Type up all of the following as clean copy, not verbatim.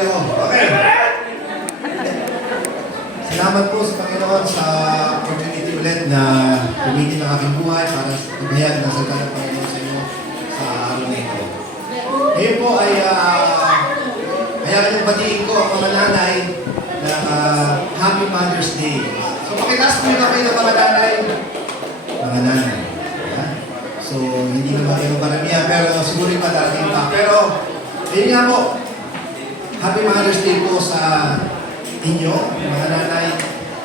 ako. Okay. Salamat po sa Panginoon sa opportunity ulit na gamitin ang aking buhay para maghayag ng salita ng Panginoon sa inyo sa araw na ito. Ngayon po ay hayaan yung batiin ko ang mga nanay na Happy Mother's Day. So pakitaas po yung kayo ng mga nanay. Mga nanay. Yeah? So hindi naman kayo karamihan pero siguro yung madarating pa. Pero ayun nga po, Happy Mother's Day po sa inyo, mga nanay.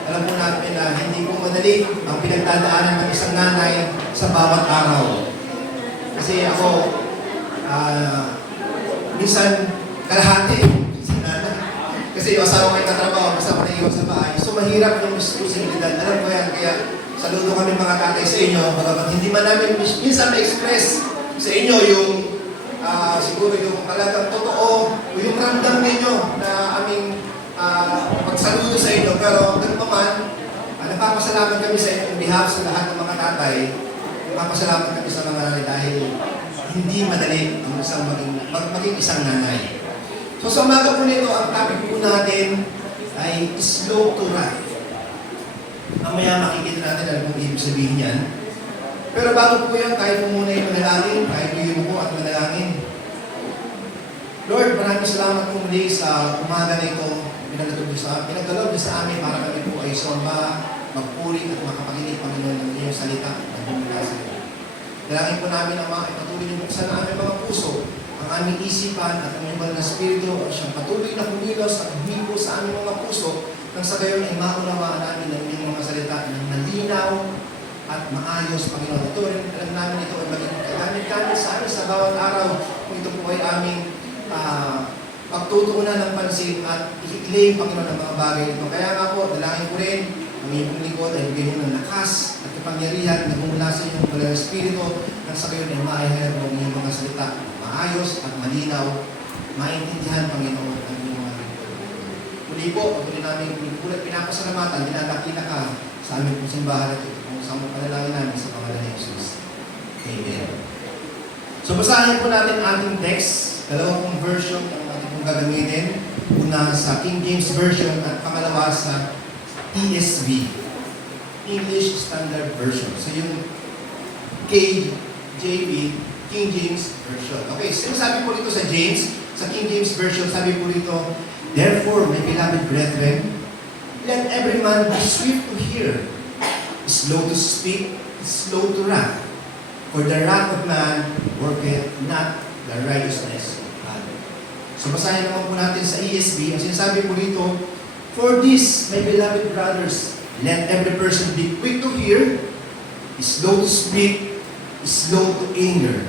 Alam po natin na hindi po madali ang pinagdadaanan ng isang nanay sa bawat araw. Kasi ako, minsan kalahati si nanay. Kasi yung asawa ko ay katrabaho, kasama na iwan sa bahay. So mahirap yung responsibilidad. Alam ko yan, kaya saludo kami mga tatay sa inyo. Bagamat hindi man namin minsan ma-express sa inyo yung siguro yung talagang totoo o yung ramdam ninyo na aming pagsaludo sa inyo. Pero ganun pa man, nagpapasalamat kami sa inyo on behalf sa lahat ng mga tatay. Nagpapasalamat kami sa mga nanay dahil hindi madali ang isang maging isang nanay. So sa umaga po nito, ang topic po natin ay slow to wrath. Mamaya makikita natin ano kung ibig sabihin yan. Pero bago po yan, kahit po muna yung manalangin, kahit po yun po at manalangin. Lord, maraming salamat po muli sa umaga na ito. Pinagdalob niyo sa amin para kami po ay sumba, magpuri at makapaginig, Panginoon, ng iyong salita na bumula sa iyo. Dalangin po namin ang mga ipatuloy niyo buksan ang aming mga puso, ang aming isipan at ang iyong banal na spirito at siyang patuloy na kumilos at humipo sa aming mga puso nang sa gayon ay maunawaan namin ng iyong mga salita ng malinaw at maayos, Panginoon. Ito rin, alam namin ito ay maging kagamit-gamit sa amin sa bawat araw kung ito po ay aming pagtutuunan ng pansin at i-claim, Panginoon, ang mga bagay ito. Kaya nga po, dalangin ko rin ang iyong lingkod ay bigyan mo ng lakas at kapangyarihan na bumula sa inyong banal na spirito nang sa gayon ay maihayag mo ang iyong mga salita maayos at malinaw, maintindihan, Panginoon, ang iyong mga lingkod. Muli po, patuloy namin pinapasalamatan, dinadakila ka sa aming pong simbahan at ito kung sa mga panalangin namin sa pangalan ni Jesus. Amen. So basahin po natin ang ating text. Dalawang version ang ating pong gagamitin. Una sa King James Version at pangalawa sa ESV, English Standard Version. So yung KJV, King James Version. Okay, sinasabi po dito sa King James Version, sabi po dito, "Therefore, my beloved brethren, let every man be swift to hear, slow to speak, slow to wrath. For the wrath of man worketh not the righteousness of God." So basahin naman po natin sa ESV. Ang sinasabi po dito, "For this, my beloved brothers, let every person be quick to hear, slow to speak, slow to anger.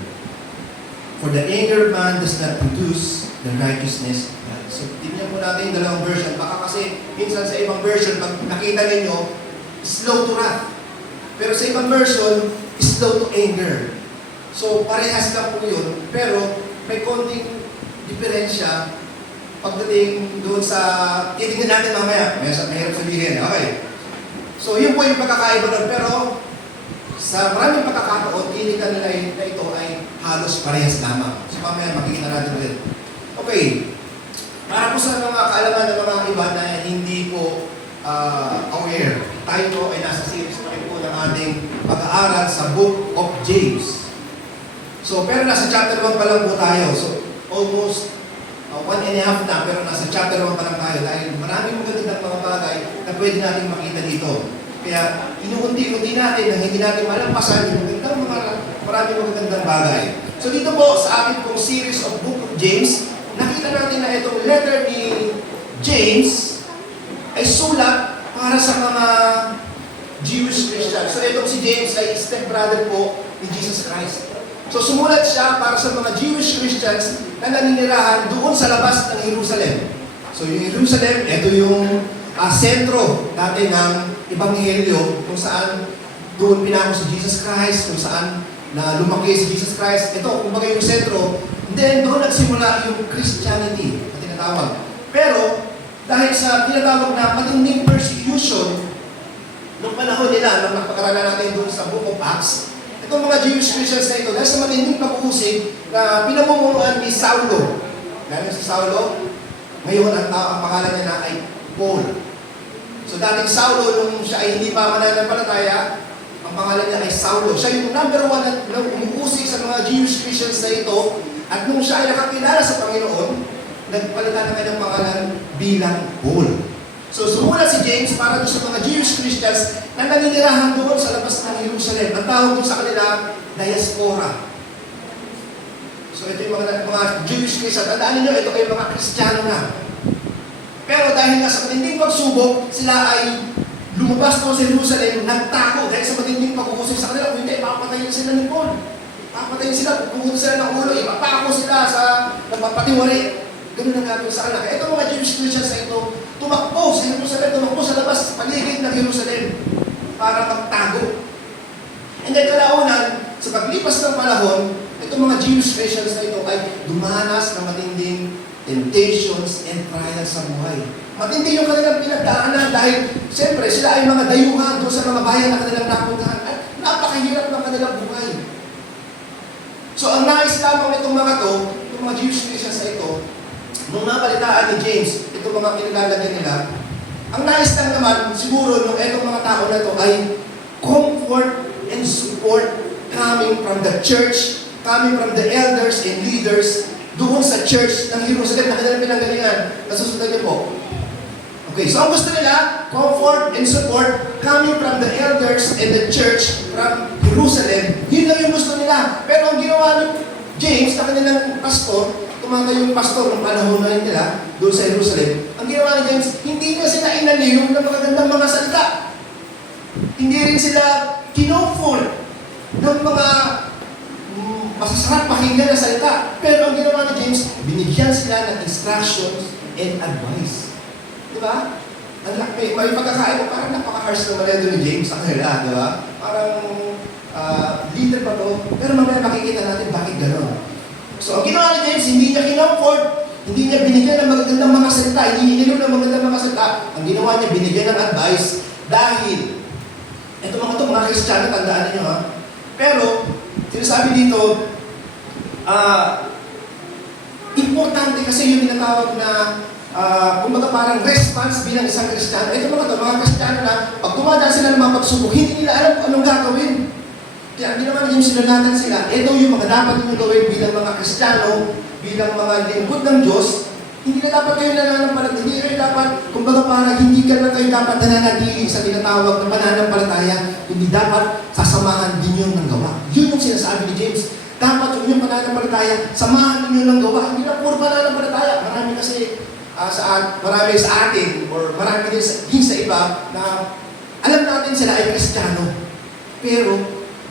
For the anger of man does not produce the righteousness of God." So tingnan po natin yung dalawang version. Baka kasi minsan sa ibang version, pag nakita ninyo, slow to wrath. Pero sa ibang version, slow to anger. So, parehas lang po yun, pero may konting diferensya pagdating doon sa, titignan natin mamaya, mahirap sabihin, okay. So, yun po yung pagkakaiba doon, pero sa maraming pagkakataon, tinigan nila na ito ay halos parehas lamang. So, mamaya makikita natin ulit. Okay, para po sa mga kaalaman ng mga iba na hindi po aware, tayo po ay nasa series na rin po ng ating pag-aaral sa Book of James. So, pero nasa chapter 1 pa lang po tayo. So, almost 1.5 na, pero nasa chapter 1 pa lang tayo dahil maraming magagandang mga bagay na pwede natin makita dito. Kaya, inuunti-unti natin na hindi natin malampasan yung maraming magagandang bagay. So, dito po sa ating pong series of Book of James, nakita natin na itong letter ni James ay sulat para sa mga Jewish Christians. So, itong si James ay stepbrother po ni Jesus Christ. So, sumulat siya para sa mga Jewish Christians na naninirahan doon sa labas ng Jerusalem. So, yung Jerusalem, ito yung sentro natin ng Ebanghelyo kung saan doon pinako si Jesus Christ, kung saan na lumaki si Jesus Christ. Ito, kumbaga yung sentro. Then, doon nagsimula yung Christianity na tinatawag. Pero, dahil sa tinatawag na matinding persecution, noong panahon nila, nung napag-aralan natin doon sa Book of Acts, itong mga Jewish Christians na ito, dahil sa matinding pag-uusig na pinamumunuan ni Saulo. Dahil si Saulo, may Ngayon, ang pangalan niya na ay Paul. So dating Saulo, nung siya ay hindi pa mananampalataya, ang pangalan niya ay Saulo. Siya yung number one na umuusig sa mga Jewish Christians na ito. At nung siya ay nakakilala sa Panginoon, nagpalitan na kanyang pangalan bilang Paul. So sumulat si James para doon sa mga Jewish Christians na naninirahan doon sa labas ng Jerusalem. Ang tawag doon sa kanila, diaspora. So ito yung mga Jewish Christians. Tandaan niyo, ito kayo mga Kristiyano na. Pero dahil nga sa matinding pagsubok, sila ay lumabas doon sa Jerusalem, nagtako dahil sa matinding pag-uusap sa kanila. Kung hindi, papatayin sila ni Paul. Papatayin sila, pupunta sila ng ulo, ipapako sila sa napapatiwari. Ganun ang gagawin sa kanila. Kaya itong mga Jewish Christians na ito, tumakbo sa Jerusalem, tumakbo sa labas, paligid ng Jerusalem para magtago. And then kalaunan, sa paglipas ng panahon, itong mga Jewish Christians na ito ay dumanas ng matinding temptations and trials sa buhay. Matindi yung kanilang pinagdaanan dahil siyempre sila ay mga dayuhan doon sa mga bayan na kanilang napuntahan at napakahirap ng kanilang buhay. So ang nais lamang itong mga to, itong mga Jewish Christians na ito, nung nabalitaan ni James, itong mga kinilalagyan nila, ang nais lang naman siguro nung itong mga tao na to ay comfort and support coming from the church, coming from the elders and leaders doon sa church ng Jerusalem na kanilang pinanggalingan. Nasusundan niyo po. Okay, so ang gusto nila, comfort and support coming from the elders and the church from Jerusalem. Yun lang yung gusto nila. Pero ang ginawa ni James, na kanilang pastor, kumanga yung pastor ng panahon na nila doon sa Jerusalem, ang ginawa ni James, hindi na sila inaliw ng magagandang mga salita. Hindi rin sila kinofol ng mga masasarap pakinggan na salita. Pero ang ginawa ni James, binigyan sila ng instructions and advice. Diba? May pagkakain mo, parang napaka-harsh naman ito ni James sa kanila, diba? Parang leader pa to. Pero mamaya makikita natin bakit gano'n. So ang ginawa ni James, hindi niya kinomfort, hindi niya binigyan ng magagandang mga salita, hindi niya ininom ng magagandang mga salita. Ang ginawa niya, binigyan ng advice dahil, ito mga Kristiyano, tandaan niyo ha. Pero, sinasabi dito, importante kasi yung tinatawag na kumbaga parang response bilang isang Kristiyano. Ito mga Kristiyano na pag dumadaan sila ng mga pagsubok, hindi nila alam kung anong gagawin. Kaya hindi naman yung sinunatan sila. Ito yung mga dapat nyo gawin bilang mga Kristiyano, bilang mga lingkod ng Diyos. Hindi na dapat kayo nananampalataya. Hindi kayo dapat, kumbaga parang hindi ka na kayo dapat nananatili sa tinatawag na pananampalataya, kundi dapat sasamahan din yung ng gawa. Yun yung sinasabi ni James. Dapat yung inyong pananampalataya, samahan ninyo ng gawa. Hindi na puro pananampalataya. Marami kasi marami sa atin or marami din sa iba na alam natin sila ay Kristiyano. Pero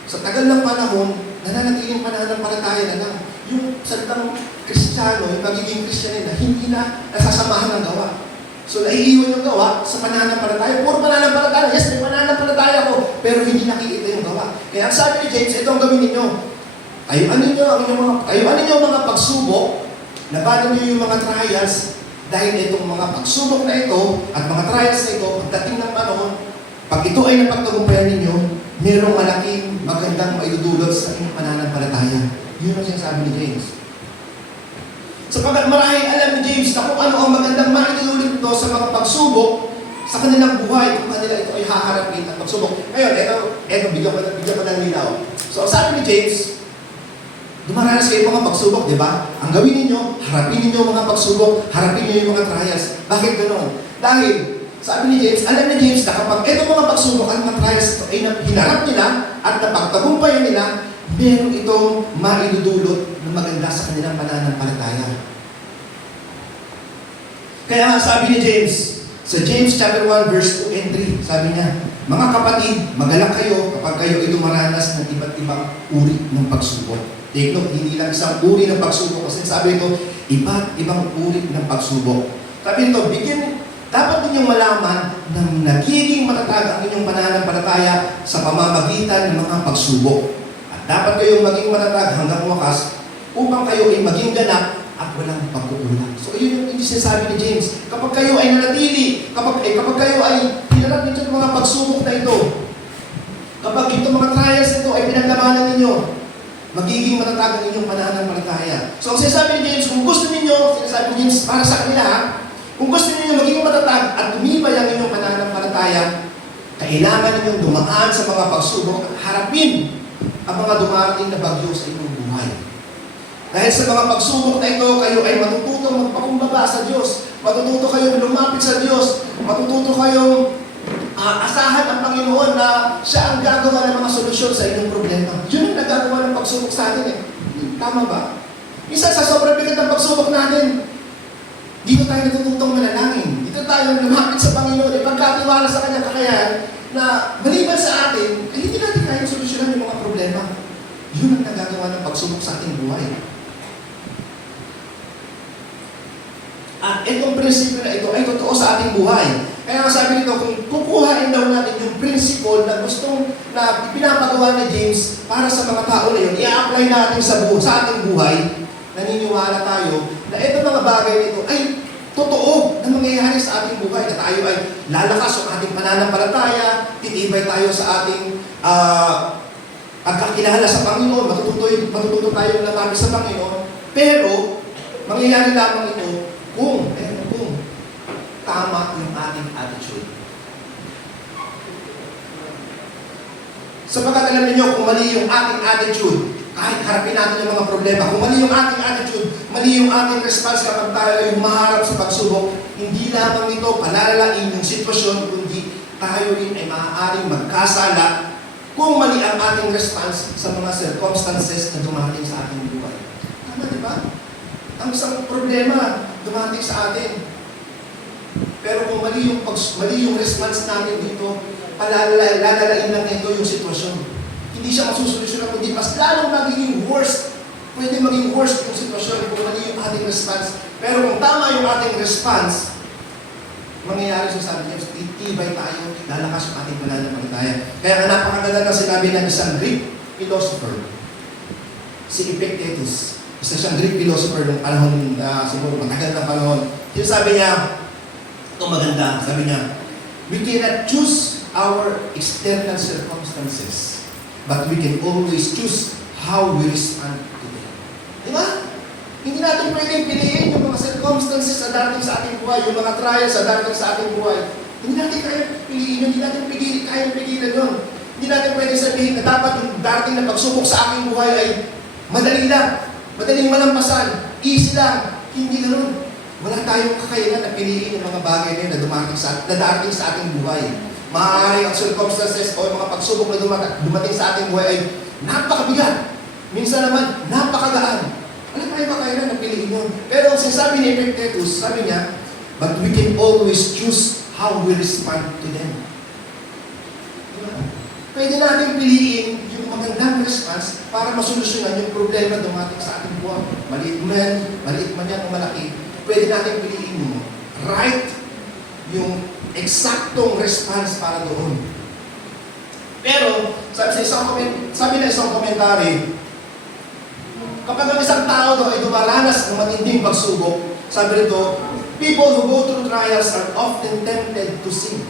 sa tagal ng panahon, nananatiling pananampalataya na lang. Yung salitang Kristiyano, yung pagiging Kristiyano na hindi na nasasamahan ng gawa. So naiiwan yung gawa sa pananampalataya. Puro pananampalataya. Yes, may pananampalataya ko, pero hindi nakikita yung gawa. Kaya ang sabi ni James, ito ang gawin ninyo. Ayuan ninyo ang mga pagsubok, labanan niyo yung mga trials, dahil itong mga pagsubok na ito at mga trials na ito, pagdating ng panahon, pag ito ay napagtagumpayan ninyo, mayroong malaking magandang maidudulot sa inyong pananampalataya. Yun ang sinasabi ni James. Sapagkat marahil alam ni James na kung ano ang magandang maidudulot ito sa mga pagsubok sa kanilang buhay, kung kanila ito ay haharapin at pagsubok. Ngayon, ito bigyan ko ng linaw. So, ang sabi ni James, dumaranas kayo mga pagsubok, di ba? Ang gawin ninyo, harapin ninyo mga pagsubok, harapin ninyo yung mga trials. Bakit ganoon? Dahil, sabi ni James, alam ni James na kapag itong mga pagsubok at mga trials ito ay hinarap nila at napagtagumpayan nila, meron itong maidudulot na maganda sa kanilang pananampalataya. Kaya nga sabi ni James, sa James chapter 1 verse 2 and 3, sabi niya, mga kapatid, magalak kayo kapag kayo ay dumaranas ng iba't ibang uri ng pagsubok. Take note, hindi lang isang uri ng pagsubok. Kasi sabi ito, iba't ibang uri ng pagsubok. Sabi ito, dapat ninyong malaman na nagiging matatag ang inyong pananampalataya sa pamamagitan ng mga pagsubok. At dapat kayong maging matatag hanggang wakas upang kayo ay maging ganap at walang pagkukulang. So, yun yung sinasabi ni James. Kapag kayo ay nanatili, kapag kayo ay hinarap nito ng mga pagsubok na ito, kapag itong mga trials ito ay pinaglabanan ninyo, magiging matatag ang inyong pananampalataya. So, ang sinasabi ni James, kung gusto ninyo, sinasabi ni James para sa kanila, at tumibay ang inyong pananampalataya, kailangan ninyong dumaan sa mga pagsubok at harapin ang mga dumarating na bagyo sa inyong buhay. Dahil sa mga pagsubok na ito, kayo ay matututong magpakumbaba sa Diyos. Matututo kayong lumapit sa Diyos. Matututo kayong asahan ang Panginoon na siya ang gagawa ng mga solusyon sa inyong problema. Yun ang nagagawa ng pagsubok sa atin eh. Tama ba? Isa sa sobrang bigat ng pagsubok natin, dito tayo natututong manalangin. Dito tayo lumapit sa Panginoon. Ipagkatiwala sa Kanyang kakayahan na maliban sa atin, ay hindi natin kayang solusyonan yung mga problema. Yun ang nagagawa ng pagsubok sa ating buhay. At itong prinsipyo na ito ay totoo sa ating buhay. Kaya nga sabi nito, kung kukuhain daw natin yung principle na gustong na pinapagawa ni James para sa mga tao na yun, i-apply natin sa ating buhay, naniniwala tayo na ito mga bagay nito ay totoo na mangyayari sa ating buhay, na tayo ay lalakas ang ating pananampalataya, titibay tayo sa ating pagkakilala sa Panginoon, matututo tayong lumapit sa Panginoon, pero mangyayari lamang ito kung tama yung ating attitude. Sapagkat alam niyo, kung mali yung ating attitude, kahit harapin natin yung mga problema, kung mali yung ating attitude, mali yung ating response kapag tayo ay humaharap sa pagsubok, hindi lamang ito palalalain yung sitwasyon, kundi tayo rin ay maaaring magkasala kung mali ang ating response sa mga circumstances na dumating sa ating buhay. Tama, di ba? Ang isang problema dumating sa atin. Pero kung mali yung response natin dito, palalalain lang ito yung sitwasyon. Hindi siya masusolusyonan, kundi mas lalong magiging worst. Pwede maging worst yung sitwasyon kung mali yung ating response. Pero kung tama yung ating response, mangyayari sa sabi niya, titibay tayo, lalakas yung ating pananampalataya. Kaya nga napakaganda na sinabi ng isang Greek philosopher, si Epictetus. Isa siyang Greek philosopher noong panahon, siguro matagal na panahon. Yung sabi niya, ito maganda, sabi niya, we cannot choose our external circumstances, but we can always choose how we respond to them. Di ba? Hindi natin pwedeng piliin yung mga circumstances na darating sa ating buhay, yung mga trials na darating sa ating buhay. Hindi natin kaya piliin yun, hindi natin kaya pigilan yun. Hindi natin pwedeng sabihin na dapat yung darating na pagsubok sa ating buhay ay madali lang, madaling malampasan, easy lang. Hindi ganoon. Wala tayong kakayanan na piliin yung mga bagay na yun na darating sa ating buhay. Maaaring ang circumstances o mga pagsubok na dumating sa ating buhay ay napakabigat. Minsan naman, napakagaan. Wala tayong kakayanan na piliin yun. Pero ang sinasabi ni Epictetus, sabi niya, but we can always choose how we respond to them. Diba? Pwede natin piliin yung magandang response para masolusyonan yung problema na dumating sa ating buhay. Maliit man yan o malaki. Pwede natin piliin mo right yung eksaktong response para doon. Pero, sabi na isang komentary, kapag ang isang tao daw ay dumaranas ng matinding pagsubok, sabi rito, people who go through trials are often tempted to sin.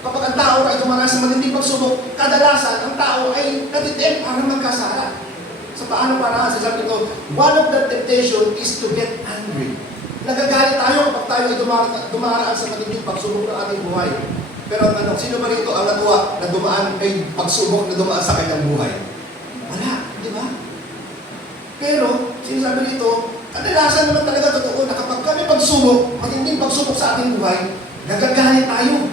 Kapag ang tao ay dumaranas ng matinding pagsubok, kadalasan ang tao ay natitempt para magkasala. Sa paano paraan? Sabi rito, one of the temptation is to get angry. Nagagalit tayo kapag tayo ay dumaraan sa matinding pagsubok ng ating buhay. Pero ang sino ba rito ang natuwa na dumaan ay pagsubok na dumaan sa kanyang buhay? Wala, di ba? Pero, sinasabi rito, kadalasan naman talaga totoo na kapag kami pagsubok, matinding pagsubok sa ating buhay, nagagalit tayo.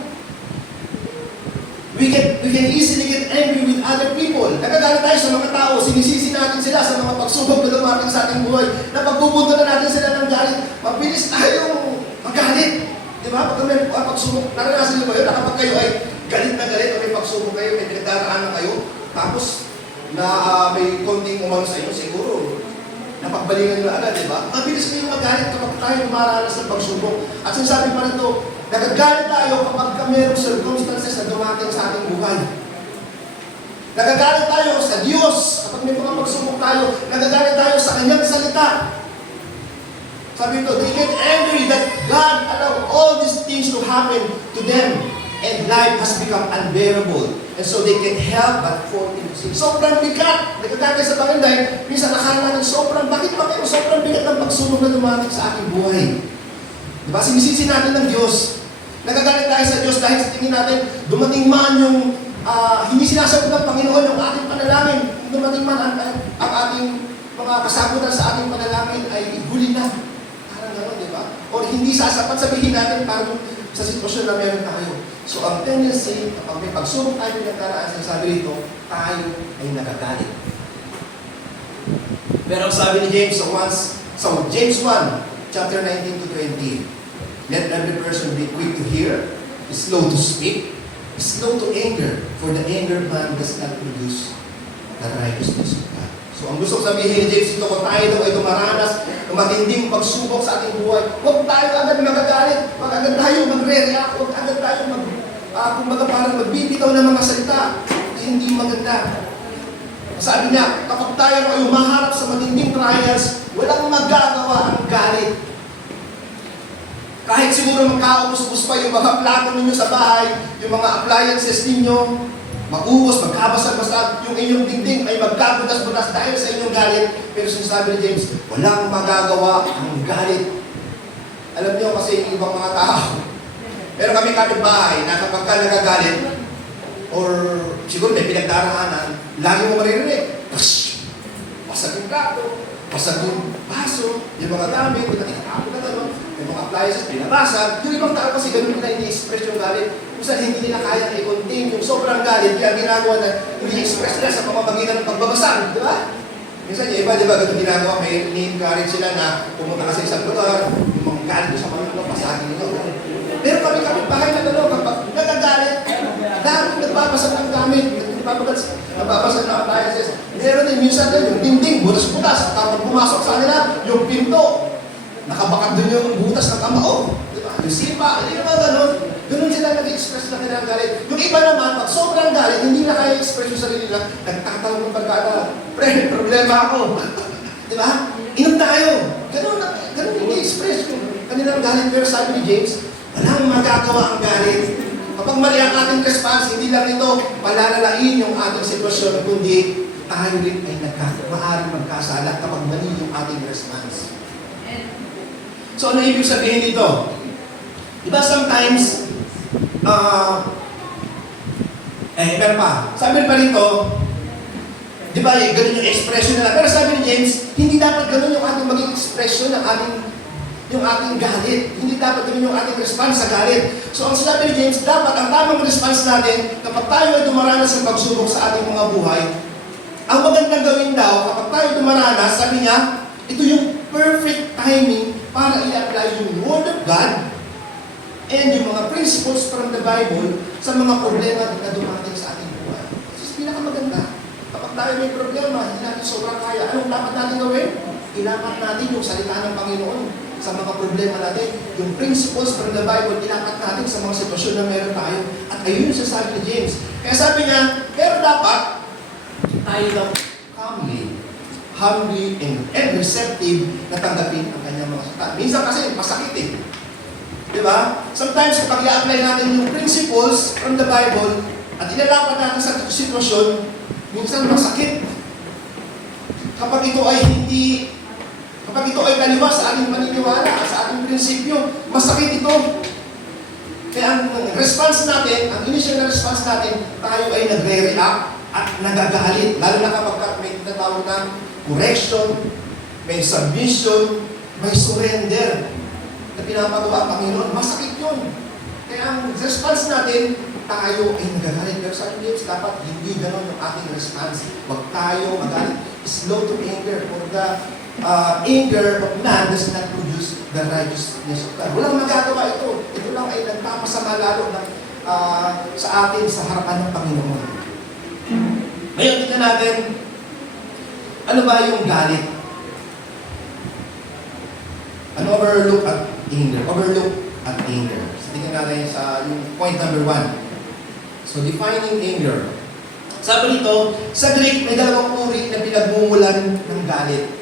We can easily get angry with other people. Nagagalit tayo sa mga tao, sinisisi natin sila sa mga pagsubok na dumating sa ating buhay. Napagpupunta na natin sila ng galit, mabilis tayong magalit. Di ba? Pag may pagsubok, naranasan niyo ba yun? Kapag kayo ay galit na galit o may pagsubok kayo, may pinagdaraanan kayo, tapos na may konting umano sa inyo, siguro, napagbalingan nyo agad, di ba? Mabilis kayo magalit kapag tayo dumaranas ng pagsubok. At sinasabi pa rito, nagagalit tayo kapag mayroong circumstances na dumating sa ating buhay. Nagagalit tayo sa Diyos kapag may mga pagsubok tayo. Nagagalit tayo sa Kanyang salita. Sabi ito, they get angry that God allowed all these things to happen to them and life has become unbearable. And so they can't help but fall into sin. Sobrang bigat. Nagagalit sa Panginoon dahil minsan nakala natin bakit ba kayo sobrang bigat ng pagsubok na dumating sa ating buhay? Diba? Sinisisi natin ng Diyos. Nagagalit tayo sa Diyos dahil sa tingin natin, dumating man yung hindi sinasagot ng Panginoon yung ating panalangin, dumating man ang ating mga kasagutan sa ating panalangin ay huli na. Parang gano'n, di ba? O hindi sasapat sabihin natin parang sa sitwasyon na meron tayo. So ang tendency, kapag may pagsubok tayo pinagkaraan, sinasabi rito, tayo ay nagagalit. Pero sabi ni James sa James 1, chapter 19 to 20, let every person be quick to hear, slow to speak, slow to anger, for the anger man does not produce the righteousness of God. So ang gusto ko sabihin ni James dito, kung tayo daw ay dumaranas ng matinding pagsubok sa ating buhay, huwag tayo agad magagalit, huwag agad tayo magre-react, huwag agad tayo kumbaga parang magbibitaw ng mga salita na hindi maganda. Sabi niya, kapag tayo ay umaharap sa matinding trials, walang magagawa ang galit. Kahit siguro magkaubos-ubos pa yung mga plato ninyo sa bahay, yung mga appliances ninyo, mauubos, magkabasag-basag, yung inyong dingding ay magkabutas-butas dahil sa inyong galit. Pero sinasabi ni James, walang magagawa ang galit. Alam niyo kasi yung ibang mga tao, pero kami kapitbahay na kapag ka nagagalit, or siguro may pinagdaraanan, lagi mo maririnig, basag yung plato, basag yung baso, yung mga gamit, yung nakikapag na gano'n, yung mga appliances, pinabasag. Yung ibang tao kasi ganun nila ini-express yung galit. Kung hindi nila kaya i-contain yung sobrang galit, kaya ginagawa na ini-express nila sa pamamagitan ng pagbabasag, di ba? Minsan yung iba, di ba, ganun ginagawa, may ni-encourage sila na pumunta ka sa isang lugar, yung mga galit sa Panginoon, pasagin nila. Pero kami bahay na gano'n, kapag nagagalit, dahil nagbabasag ng gamit, nagbabasag ng appliances, meron din minsan yung dingding, butas-butas, kapag pumasok sa kanila, yung pinto, nakabakat doon yung butas ng kamao, diba? Yung sipa, hindi naman gano'n. Ganun sila nag-express na kanilang galit. Yung iba naman, pag sobrang galit, hindi na kaya express yung sarili nila, nagtatawag ng pagkata, pre, problema ako. Diba? Inom tayo. Ganun hindi express yung kanilang galit. Pero sabi ni James, walang magagawa ang galit. Kapag mali ang ating response, hindi lang ito palalalain yung ating sitwasyon, kundi tayo rin ay maaaring magkasala kapag mali yung ating response. So ano ibig sabihin dito? Diba sometimes, meron pa. Sabi pa rito, di ba, ganun yung expression nila. Pero sabi ni James, hindi dapat ganun yung ating maging expression ng yung ating galit. Hindi dapat ganun yung ating response sa galit. So ang sinabi ni James, dapat ang tamang response natin kapag tayo ay dumaranas ng pagsubok sa ating mga buhay, ang magandang gawin daw, kapag tayo dumaranas, sabi niya, ito yung perfect timing para i-apply yung Word of God and yung mga principles from the Bible sa mga problema na dumating sa ating buhay. Kasi pinakamaganda. Kapag tayo may problema, hindi natin sobrang kaya. Anong dapat natin gawin? Ilapat natin yung salita ng Panginoon sa mga problema natin. Yung principles from the Bible, ilapat natin sa mga sitwasyon na meron tayo. At ayun yung sasabi ni James. Kaya sabi niya, pero dapat tayo daw humbly and receptive na tanggapin ang kanyang mga salita. Minsan kasi masakit eh. Di ba? Sometimes kapag i-apply natin yung principles from the Bible at ilalapat natin sa sitwasyon, minsan masakit. Kapag ito ay taliwas sa ating paniniwala, sa ating prinsipyo, masakit ito. Kaya ang response natin, ang initial na response natin, tayo ay nagre-react at nagagalit. Lalo na kapag may tinatawag na correction, may submission, may surrender na pinapagawa ang Panginoon, masakit yun. Kaya ang response natin, tayo ay nagagalit. Pero sa James, dapat hindi ganon yung ating response. Huwag tayo magalit. Slow to anger. For the anger of man does not produce the righteousness of God. Walang magagawa ito. Ito lang ay nagpapasama lalo sa atin sa harapan ng Panginoon. Ngayon, tingnan natin, ano ba yung galit? Ano overlook at anger? Overlook at anger. So, tingnan natin sa yung point number 1. So, defining anger. Sabi nito, sa Greek, may dalawang uri na pinagmumulan ng galit.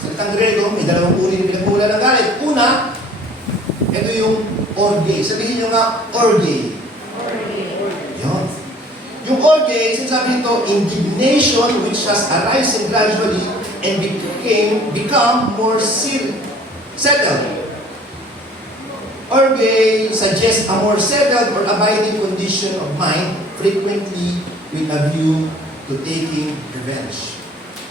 Sa litang Grego, may dalawang uri na pinagmumulan ng galit. Una, ito yung orge. Sabihin nyo nga, orge. Yun. Yung orge, sinasabi nito, indignation which has arisen gradually and become more settled. Orge suggests a more settled or abiding condition of mind, frequently with a view to taking revenge.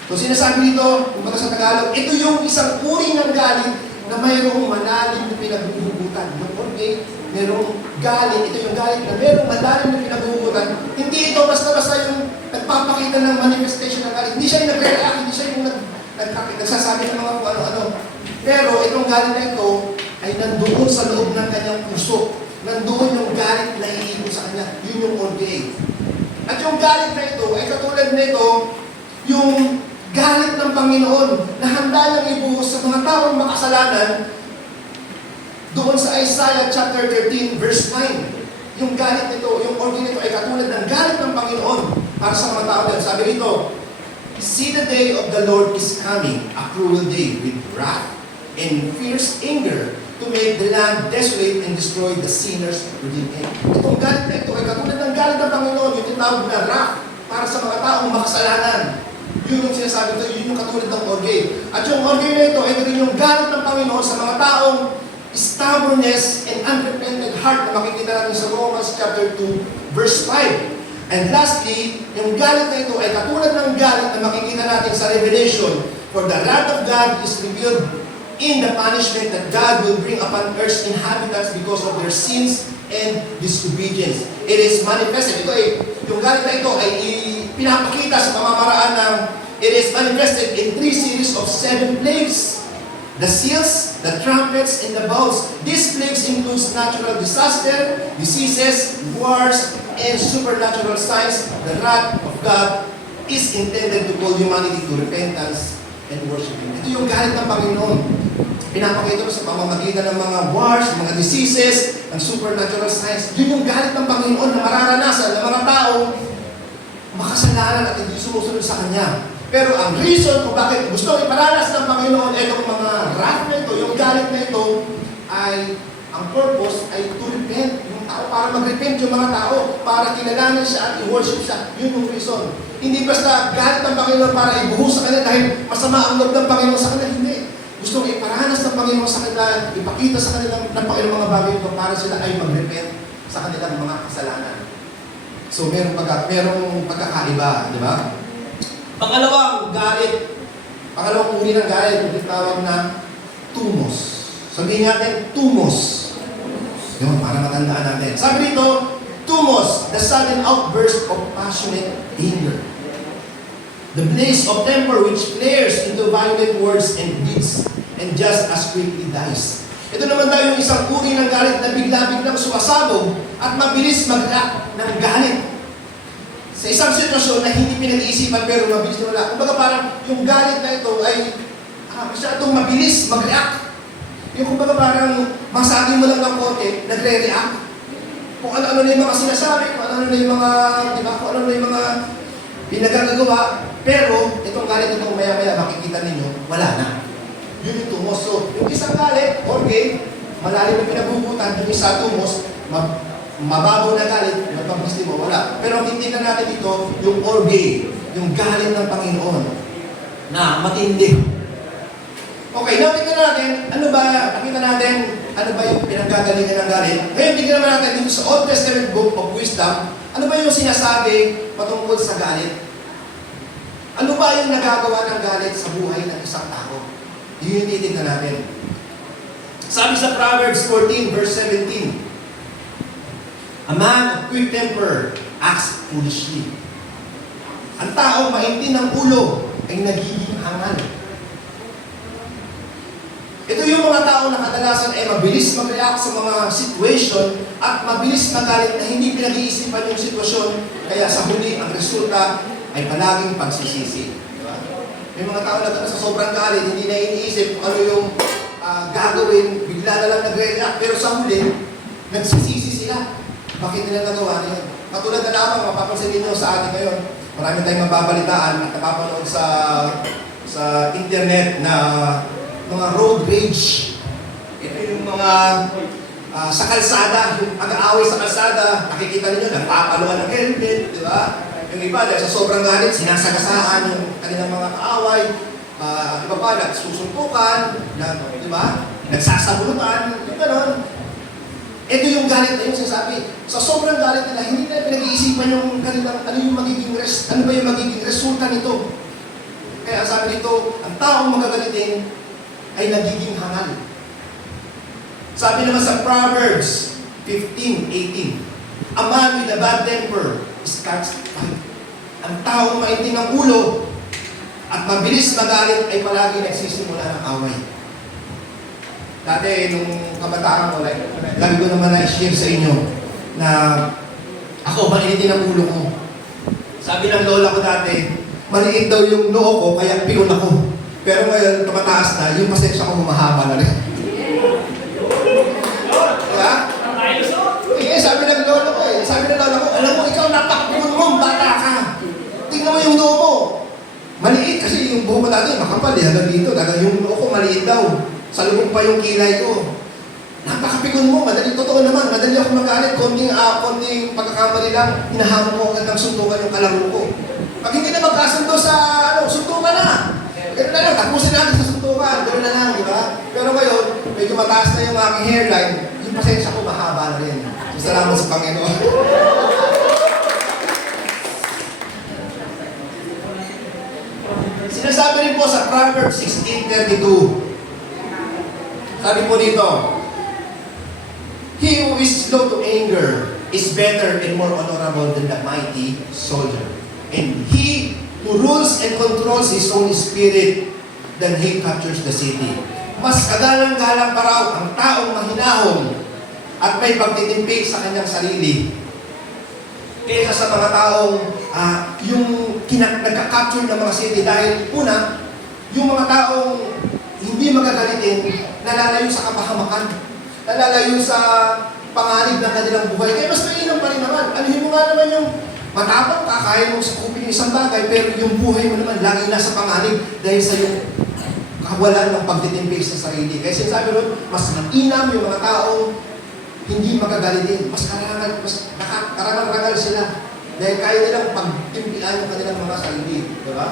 So sinasabi dito, kumbaga sa Tagalog, ito yung isang uri ng galit na mayroong malalim na pinaghuhugutan. Yung orge, mayroong galit, ito yung galit na mayroong malalim na pinaghuhugutan. Hindi ito basta-basta yung nagpapakita ng manifestation ng galit. Hindi siya yung nagre-react, hindi siya yung nagsasabi ng mga kung ano-ano. Pero itong galit na ito ay nandoon sa loob ng kanyang puso. Nandoon yung galit na iikot sa kanya. Yun yung orge. At yung galit na ito ay katulad nito, yung galit ng Panginoon na handa niyang ibuhos sa mga taong makasalanan doon sa Isaiah chapter 13 verse 9. Yung galit nito, yung orge nito ay katulad ng galit ng Panginoon para sa mga tao nito. Sabi nito, "See, the day of the Lord is coming, a cruel day with wrath and fierce anger to make the land desolate and destroy the sinners within it." Itong galit na ito ay katulad ng galit ng Panginoon, yung tinawag na wrath para sa mga taong makasalanan. Yun yung sinasabi ito, yun yung katulad ng orge. At yung orge na ito ay rin yung galit ng Panginoon sa mga taong stubbornness and unrepentant heart na makikita natin sa Romans chapter 2 verse 5. And lastly, yung galit na ito ay katulad ng galit na makikita natin sa Revelation. For the wrath of God is revealed in the punishment that God will bring upon earth's inhabitants because of their sins and disobedience. It is manifested. Ito ay, yung galit na ito ay pinapakita sa pamamaraan ng it is manifested in 3 series of 7 plagues. The seals, the trumpets, and the bowls. These plagues includes natural disaster, diseases, wars, and supernatural signs. The wrath of God is intended to call humanity to repentance and worship Him. Ito yung galit ng Panginoon. Pinapakita sa pamamagitan ng mga wars, mga diseases, ng supernatural signs. Yun yung galit ng Panginoon na mararanasan ng mga taong makasalanan at hindi sumusunod sa Kanya. Pero ang reason kung bakit gusto iparanas ng Panginoon itong mga wrath na ito, yung galit na ito, ay ang purpose ay to repent. Yung tao, para mag-repent yung mga tao, para kilalanin siya at i-worship siya. Yun yung reason. Hindi basta galit ng Panginoon para ibuhos sa kanila dahil masama ang loob ng Panginoon sa kanila. Hindi. Gusto iparanas ng Panginoon sa kanila, ipakita sa kanila ng Panginoon mga bagay ito para sila ay mag-repent sa kanilang mga kasalanan. So, merong pagkakaiba, di ba? Pangalawang galit, pangalawang uri ng galit, yung tawag na tumos. Sabihin natin, tumos. Yun, para matandaan natin. Sabi dito, tumos, the sudden outburst of passionate anger. The blaze of temper which flares into violent words and deeds, and just as quickly dies. Ito naman daw yung isang uri ng galit na bigla-biglang sumasabog at mabilis mag-react ng galit. Sa isang sitwasyon na hindi pinag-iisipan pero mabilis na wala. Kumbaga parang yung galit na ito ay masyadong mabilis mag-react. Yung kumbaga parang masabi mo lang ng konti, nagre-react. Kung ano-ano na yung mga sinasabi, kung ano-ano na yung mga, di ba, kung ano-ano na yung mga pinagagawa. Pero itong galit na itong maya-maya makikita ninyo, wala na. Yun yung tumos. So, yung isang galit, orge, malalim na pinaghugutan, yung isa tumos, mababaw na galit, magpapasti mo, wala. Pero ang titignan natin dito, yung orge, yung galit ng Panginoon, na matindi. Okay, now tignan natin, nakita natin, ano ba yung pinanggagalingan ng galit? Ngayon, tignan naman natin dito sa Old Testament Book of Wisdom, ano ba yung sinasabi patungkol sa galit? Ano ba yung nagagawa ng galit sa buhay ng isang tao? Yun yung titignan natin. Sabi sa Proverbs 14, verse 17, a man of quick temper acts foolishly. Ang taong maintin ng ulo ay nagiging hangal. Ito yung mga tao na kadalasan ay mabilis mag-react sa mga situation at mabilis magalit na hindi pinag-iisipan yung sitwasyon, kaya sa huli ang resulta ay palaging pagsisisi. Diba? May mga tao na sa sobrang galit, hindi na iniisip kung ano yung gagawin, bigla na lang nagre-react, pero sa huli, nagsisisi sila. Bakit nila nagawa niya? Katulad na lamang, mapapansin ninyo sa atin ngayon, marami tayong mababalitaan at napapanood sa internet na mga road rage. Ito yung mga sa kalsada, yung pag-aaway sa kalsada, nakikita ninyo, nagpapaluan ng helmet, di ba? Yung iba, dahil sa sobrang galit, sinasagasaan yung kanilang mga kaaway, iba pa, nagsusuntukan, di ba? Nagsasabunutan, yung gano'n. galit na yun, sinasabi. Sa sobrang galit nila, hindi na pinag-iisipan yung kanilang, ano ba yung magiging resulta nito. Kaya sabi dito, ang taong magagalitin ay nagiging hangal. Sabi naman sa Proverbs 15:18, a man with a bad temper is catch fight. Ang taong mainting ang ulo at mabilis magalit ay palagi nagsisimula ng away. Dati, nung kabataan ko, lagi ko naman na-share sa inyo na ako, mainitin ang ulo ko. Sabi ng lola ko dati, maliit daw yung noo ko, kaya piyon ako. Pero ngayon, tumataas na, yung pasensya ko humahaba na rin. Diba? Sabi ng lola ko alam mo, ikaw natakbon mo, bata ka. Tingnan mo yung noo mo. Maliit kasi yung buho mo dati, makapal hanggang dito. Yung noo ko maliit daw. Sa lubog pa yung kilay ko. Napakapikon mo, madali, totoo naman, madali ako magalit, konting pagkakamali lang, hinahamon ko agad ng suntukan yung kalaro ko. Pag hindi na magkasundo sa, suntukan na. Gano'n na lang, tapusin natin sa suntukan, gano'n na lang, di ba? Pero ngayon, medyo mataas na yung aking hairline, yung pasensya ko mahaba na rin. So, salamat sa Panginoon. Sinasabi rin po sa Proverbs 16:32, sabi po dito, he who is slow to anger is better and more honorable than the mighty soldier. And he who rules and controls his own spirit than he captures the city. Mas kagalang-galang pa raw ang taong mahinahon at may pagtitimpik sa kanyang sarili kaysa sa mga taong nagka-capture ng mga city. Dahil una, yung mga taong hindi magagalitin, nalalayo sa kapahamakan, nalalayo sa panganib ng kanilang buhay. Kaya mas mainam pa rin naman. Anuhin mo nga naman yung matapang ka, kaya mong sakupin yung isang bagay, pero yung buhay mo naman lagi nasa panganib dahil sa yung kawalan ng pagtitimpik sa sarili. Kaya sinasabi ron, mas mainam yung mga taong hindi magagalitin. Mas karangal-rangal sila. Dahil kaya nilang pagtimpian yung kanilang mga sarili. Diba?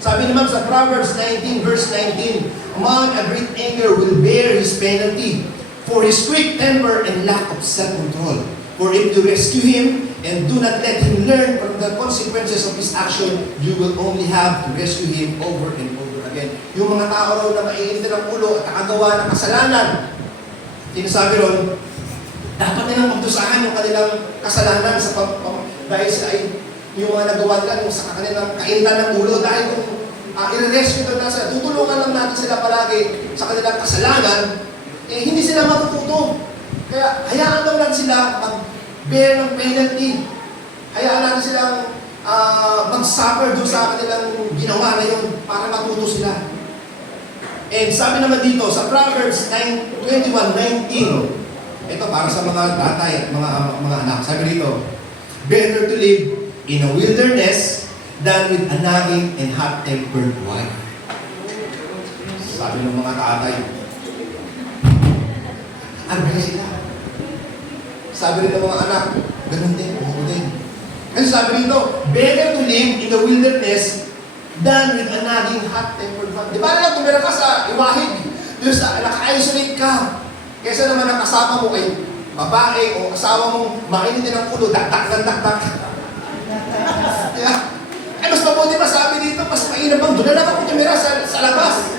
Sabi naman sa Proverbs 19, verse 19, a man of great anger will bear his penalty for his quick temper and lack of self-control. For if you rescue him and do not let him learn from the consequences of his action, you will only have to rescue him over and over again. Yung mga tao raw na maiinit ng ulo at nakagawa ng kasalanan, sinasabi ron, dapat nilang magdusahan yung kanilang kasalanan dahil sa yung mga nagawa nila sa kanilang kainitan ng ulo. Dahil kung i-rescue na sila, tutulungan lang natin sila palagi sa kanilang kasalanan, hindi sila matututo. Kaya hayaan lang natin sila mag-bear ng penalty. Hayaan natin silang mag-suffer doon sa kanilang ginawa na yun para matuto sila. And sabi naman dito sa Proverbs 21:19, ito para sa mga tatay at mga anak. Sabi dito, better to live in a wilderness than with a nagging and hot-tempered wife. Sabi ng mga tatay, ano ba sila? Sabi rin ng mga anak, ganun din, buho din. Kasi sabi rito, better to live in the wilderness than with a nagging hot-tempered wife. Di ba lang tumira ka sa iwahig? Doon sa naka-isolate ka. Kesa naman ang kasama mo ay babae o asawa mong mainitin ang ulo, dakdak. Yeah. Ay, mas mabuti pa sabi dito, mas mainam bang doon na lang ako tumira sa labas.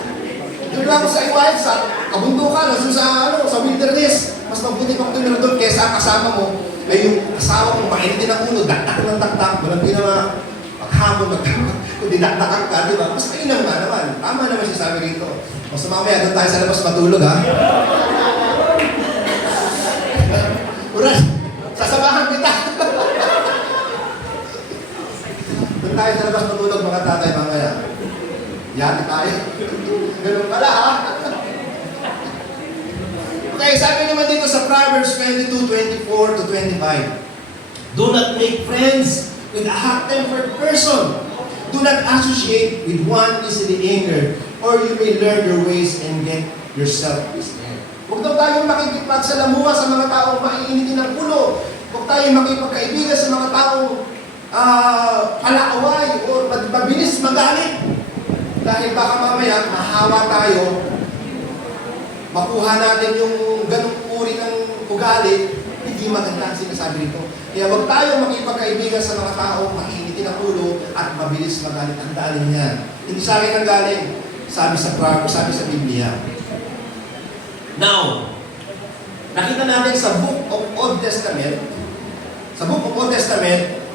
Doon lang ako sa iwahig, sa kabundukan, sa wilderness. Mas mabuti pang tumira doon kesa kasama mo ay yung asawa mong mainitin ang ulo, dakdak. Walang ginawa, maghamon, kung dinakdakan ka, di ba? Mas mainam nga naman. Tama naman siya sabi rito. Basta mamaya, doon tayo sa labas matulog, ha? Uras, sasabahan kita. Doon tayo sa labas matulog, mga tatay, mamaya. Yati tayo. Ganun pala, ha? Okay, sabi naman dito sa Proverbs 22:24-25, do not make friends with a hot-tempered person. Do not associate with one easily angered, or you may learn your ways and get yourself ensnared. Huwag daw tayong makikipagsalamuha sa mga taong maiinitin ng ulo. Huwag tayong makipagkaibigan sa mga taong palaaway o mabilis magalit. Dahil baka mamaya mahawa tayo, makuha natin yung ganung uri ng ugali, hindi maganda ang sinasabi nito. Kaya huwag tayong makipagkaibigan sa mga taong mainitin ang ulo at mabilis magalit. Ang galing yan. Hindi sa akin ang galing. Sabi sa Proverbs, sabi sa Biblia. Now, nakita natin sa Book of Old Testament,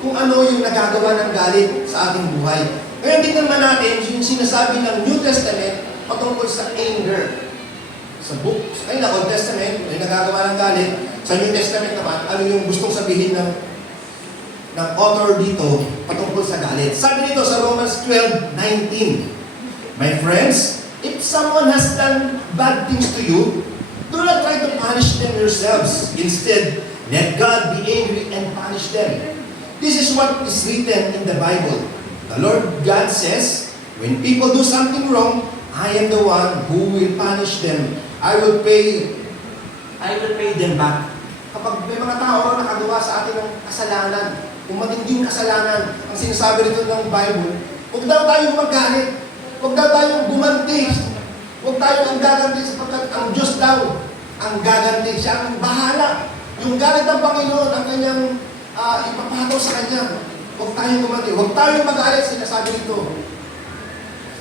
kung ano yung nagagawa ng galit sa ating buhay. Ngayon, tingnan naman natin yung sinasabi ng New Testament patungkol sa anger. Sa Old Testament, yung nagagawa ng galit. Sa New Testament naman, ano yung gustong sabihin ng author dito patungkol sa galit. Sabi dito sa Romans 12:19, my friends, if someone has done bad things to you, do not try to punish them yourselves. Instead, let God be angry and punish them. This is what is written in the Bible. The Lord God says, when people do something wrong, I am the one who will punish them. I will pay them back. Kapag may mga tao na nakagawa sa atin ng kasalanan, kung matinding kasalanan, ang sinasabi rito ng Bible, huwag daw tayong magalit, huwag daw tayong gumanti, huwag tayong ang gaganti sapagkat ang Diyos daw ang gaganti, siya ang bahala. Yung galit ng Panginoon, ang kanyang ipapataw sa Kanya. Huwag tayong gumanti, huwag tayong magalit, sinasabi rito.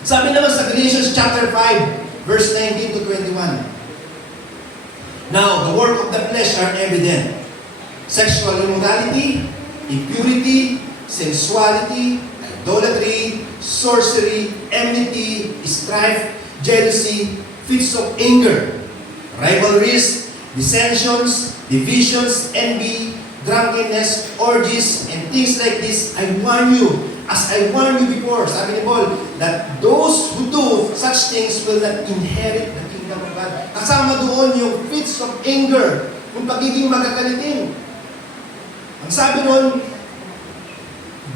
Sabi naman sa Galatians chapter 5, verse 19 to 21. Now, the work of the flesh are evident. Sexual immorality, impurity, sensuality, idolatry, sorcery, enmity, strife, jealousy, fits of anger, rivalries, dissensions, divisions, envy, drunkenness, orgies, and things like this. I warn you, as I warned you before, sabi ni Paul, that those who do such things will not inherit the kingdom of God. Kasama doon yung fits of anger, yung pagiging magagalitin. Ang sabi doon,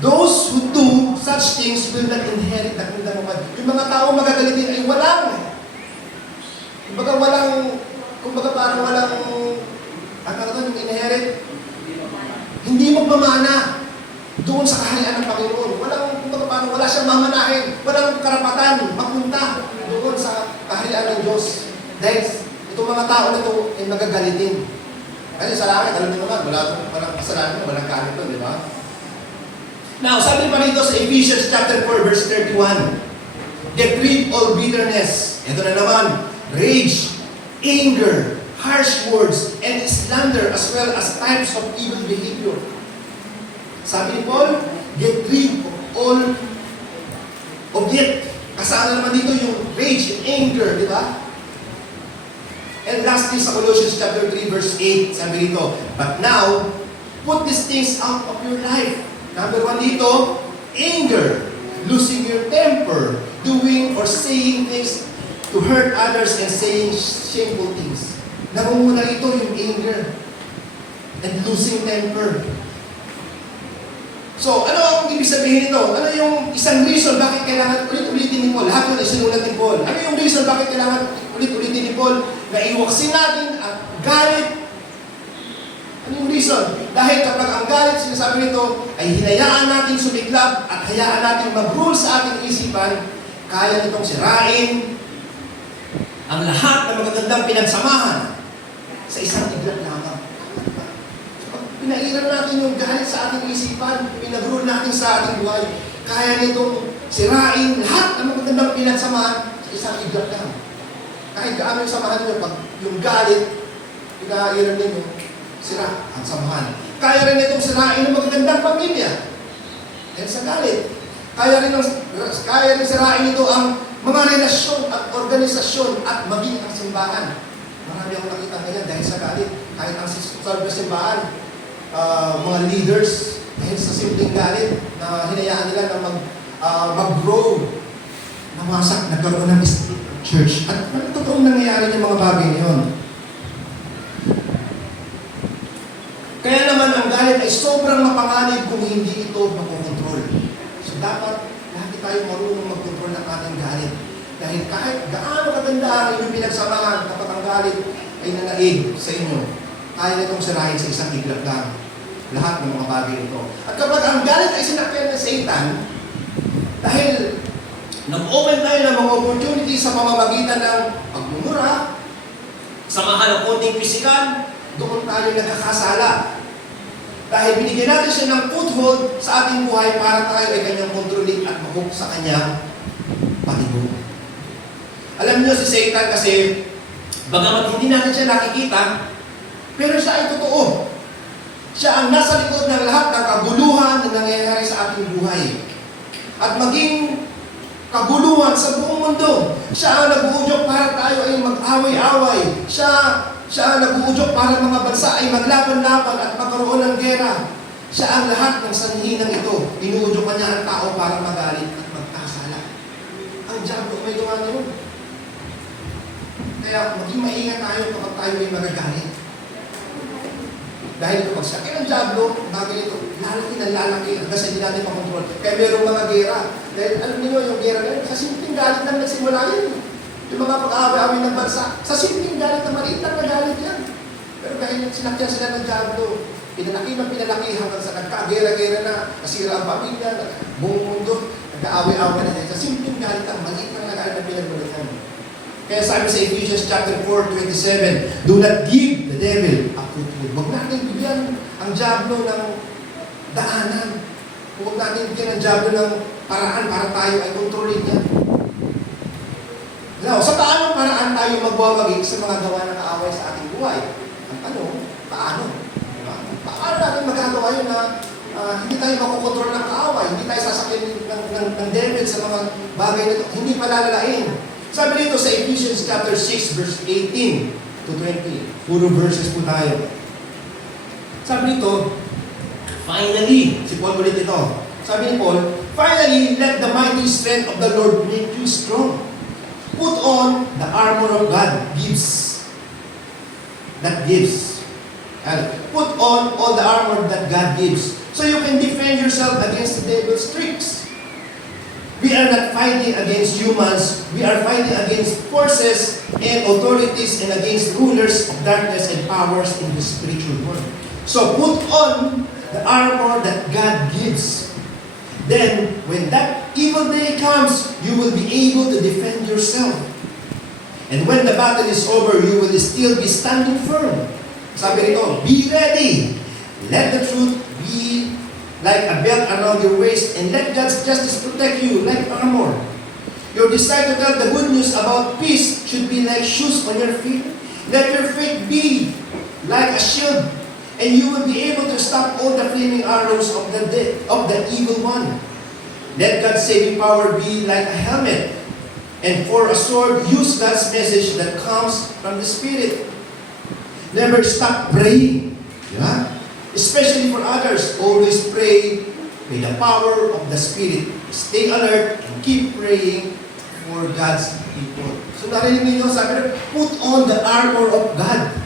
those who do such things will not inherit the kingdom of God. Yung mga tao magagalitin ay kumbaga parang walang, yung inherit, hindi magmamana doon sa kaharian ng Panginoon. Wala siyang mamanahin, walang karapatan mapunta doon sa kaharian ng Diyos. Dahil itong mga tao na ito ay magagalitin. Kasi sa langit, alam niyo naman, walang kasalanan, walang galit doon, di ba? Now, sabi pa rito sa Ephesians chapter 4, verse 31, get rid all bitterness. Ito na naman, rage, anger, harsh words, and slander, as well as types of evil behavior. Sabi ni Paul, get rid of all of it. Kasama naman dito yung rage, yung anger, di ba? And lastly, sa Colossians chapter 3, verse 8, sabi dito, but now, put these things out of your life. Number 1 dito, anger, losing your temper, doing or saying things to hurt others and saying shameful things. Namumuna ito yung anger and losing temper. So, ano ang ibig sabihin nito? Ano yung isang reason bakit kailangan ulit-ulitin ni Paul? Lahat yun ay sinulat ni Paul. Ano yung reason bakit kailangan ulit-ulitin ni Paul na iwaksin natin ang galit? Ano yung reason? Dahil kapag ang galit, sinasabi nito, ay hinayaan natin sumiklab at hayaan natin mag-rule sa ating isipan, kaya nitong sirain ang lahat ng magagandang pinagsamahan sa isang iglat lamang. Pinairan natin yung galit sa ating isipan, pinag-rule natin sa ating buhay, kaya nitong sirain lahat ng magagandang pinagsamahan sa isang iglat lang. Kahit gaano yung samahan nyo, pag yung galit, pinairan ninyo, sira ang samahan. Kaya rin itong sirain ng magagandang pamilya. Dahil sa galit. Kaya rin sirain ito ang mga relasyon at organisasyon at maging ang simbahan. Marami akong nakita ganyan dahil sa galit. Kahit ang simbahan, mga leaders, dahil sa simpleng galit, na hinayaan nila na mag-grow, namasak, nagkaroon ng church. At totoong nangyayari ng mga bagay niyon. Kaya naman ang galit ay sobrang mapanganib kung hindi ito makokontrol. So dapat lahat tayo marunong magkontrol ng ating galit. Dahil kahit gaano katanda ang inyong pinagsamahan kapag ang galit ay nanaig sa inyo, kaya nitong sirahin sa isang iglat lang lahat ng mga bagay ito. At kapag ang galit ay sinakyan ng Satan, dahil nag-open tayo ng mga opportunity sa pamamagitan ng pagmumura, samahan ng konting pisikal, doon tayo nagkakasala. Dahil binigyan natin siya ng foothold sa ating buhay para tayo ay kanyang kontrolin at mahok sa kanyang patigo. Alam niyo si Satan kasi, bagamat hindi natin siya nakikita, pero siya ay totoo. Siya ang nasa likod ng lahat ng kaguluhan na nangyayari sa ating buhay. At maging kaguluhan sa buong mundo. Siya ang nag-uudyok para tayo ay mag-away-away. Siya ang nag-uudyok para mga bansa ay maglaban-laban at magkaroon ng gera. Siya ang lahat ng sanhihinang ito. Inuudyokan niya ang tao para magalit at magkasala. Ang diablo may gawa na yun. Kaya maging maingat tayo kapag tayo ay magagalit. Dahil kapag sa akin ang diablo, bagay ito, lalaki ng lalaki, hanggang hindi natin makontrol. Kaya mayroong mga gera. Dahil alam niyo yung gera na yun, sa simpleng galit lang nagsimula yun. Yung mga pag-aaway-away ng bansa, sa simpleng galit na maliit lang na galit yan. Pero dahil sinakyan sila ng diablo, pinalaki hanggang sa nagka-gera-gera na, nasira ang pamilya, buong mundo, nagka-away-away na yan. Sa simpleng galit lang, maliit lang na galit na pinagmalitan. Kaya sabi sa Ephesians chapter 4:27, do not give the devil a foothold. Huwag natin bigyan ang diablo ng daanan. Huwag natin bigyan ang diablo ng paraan para tayo ay kontrolin niya. Now, sa paanong paraan tayo magwawagi sa mga gawa ng kaaway sa ating buhay? Ang tanong, paano? Paano natin magagawa yun na hindi tayo makukontrol ng kaaway, hindi tayo sasakyan ng devil sa mga bagay na ito, hindi palalalain. Sabi dito sa Ephesians chapter 6, verse 18 to 20. Puro verses po tayo. Sabi dito, finally, si Paul ulit ito. Sabi ni Paul, finally, let the mighty strength of the Lord make you strong. Put on the armor of God gives. That gives. And put on all the armor that God gives. So you can defend yourself against the devil's tricks. We are not fighting against humans. We are fighting against forces and authorities and against rulers of darkness and powers in the spiritual world. So put on the armor that God gives. Then, when that evil day comes, you will be able to defend yourself. And when the battle is over, you will still be standing firm. Sabi nito, be ready. Let the truth be like a belt around your waist, and let God's justice protect you like armor. Your desire to tell the good news about peace should be like shoes on your feet. Let your faith be like a shield, and you will be able to stop all the flaming arrows of the evil one. Let God's saving power be like a helmet, and for a sword, use God's message that comes from the Spirit. Never stop praying. Yeah? Especially for others, always pray by the power of the Spirit. Stay alert and keep praying for God's people. So narinig niyo, sabi na, put on the armor of God.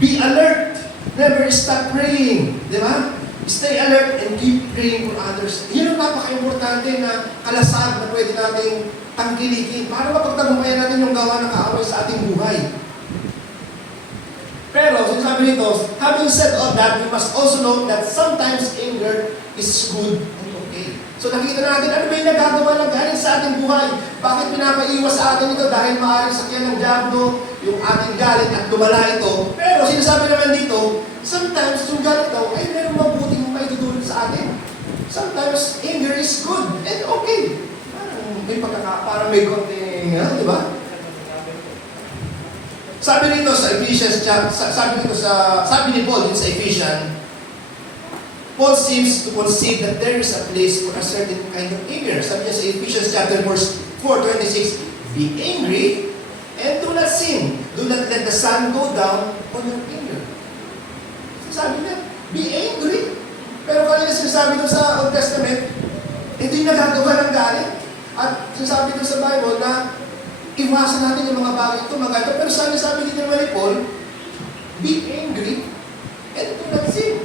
Be alert. Never stop praying. Di ba? Stay alert and keep praying for others. Yun ang napaka-importante na kalasag na pwede nating tangkilikin para mapagtagumpayan natin yung gawa ng kaaway sa ating buhay. Pero, sinasabi nito, having said all that, we must also note that sometimes anger is good and okay. So nakita natin, ano ba yung nagagawa ng galing sa ating buhay? Bakit pinapaiwas sa atin ito? Dahil maaaring sakyan ng diablo, yung ating galit at lumala ito. Pero sinasabi naman dito, sometimes yung galit daw ay meron mabuting maitutulot sa atin. Sometimes anger is good and okay. Parang may konting, di ba? Sabi nito sa Ephesians, sabi ni Paul sa Ephesians, Paul seems to concede that there is a place for a certain kind of anger. Sabi niya sa Ephesians chapter 4:26, be angry and do not sin. Do not let the sun go down on your anger. Sabi niya, be angry. Pero kanina sinasabi doon sa Old Testament, ito yung nagagawa ng galit. At sinasabi doon sa Bible na iwasan natin yung mga bagay ito, maganda. Pero sabi dito naman ni Paul, be angry and do not sin.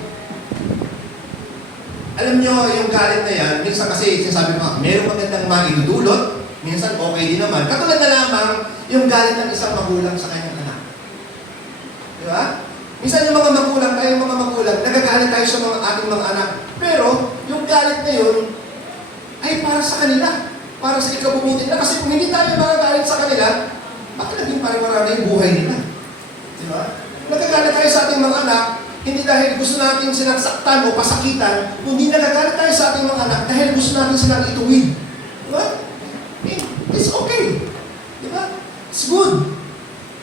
Alam nyo, yung galit na yan, minsan kasi sinasabi mo, meron magandang maidudulot, minsan okay din naman. Katulad na lamang yung galit ng isang magulang sa kanyang anak. Di ba? Minsan yung mga magulang, nagagalit tayo sa ating mga anak. Pero, yung galit na yun, ay para sa kanila. Para sa ikabubuti nila. Kasi kung hindi tayo magagalit sa kanila, bakit naging parang marami yung buhay nila? Di ba? Nagagalit tayo sa ating mga anak, hindi dahil gusto natin silang saktan o pasakitan, kundi nagagalit tayo sa ating mga anak dahil gusto natin silang ituwid. Diba? It's okay. Diba? It's good.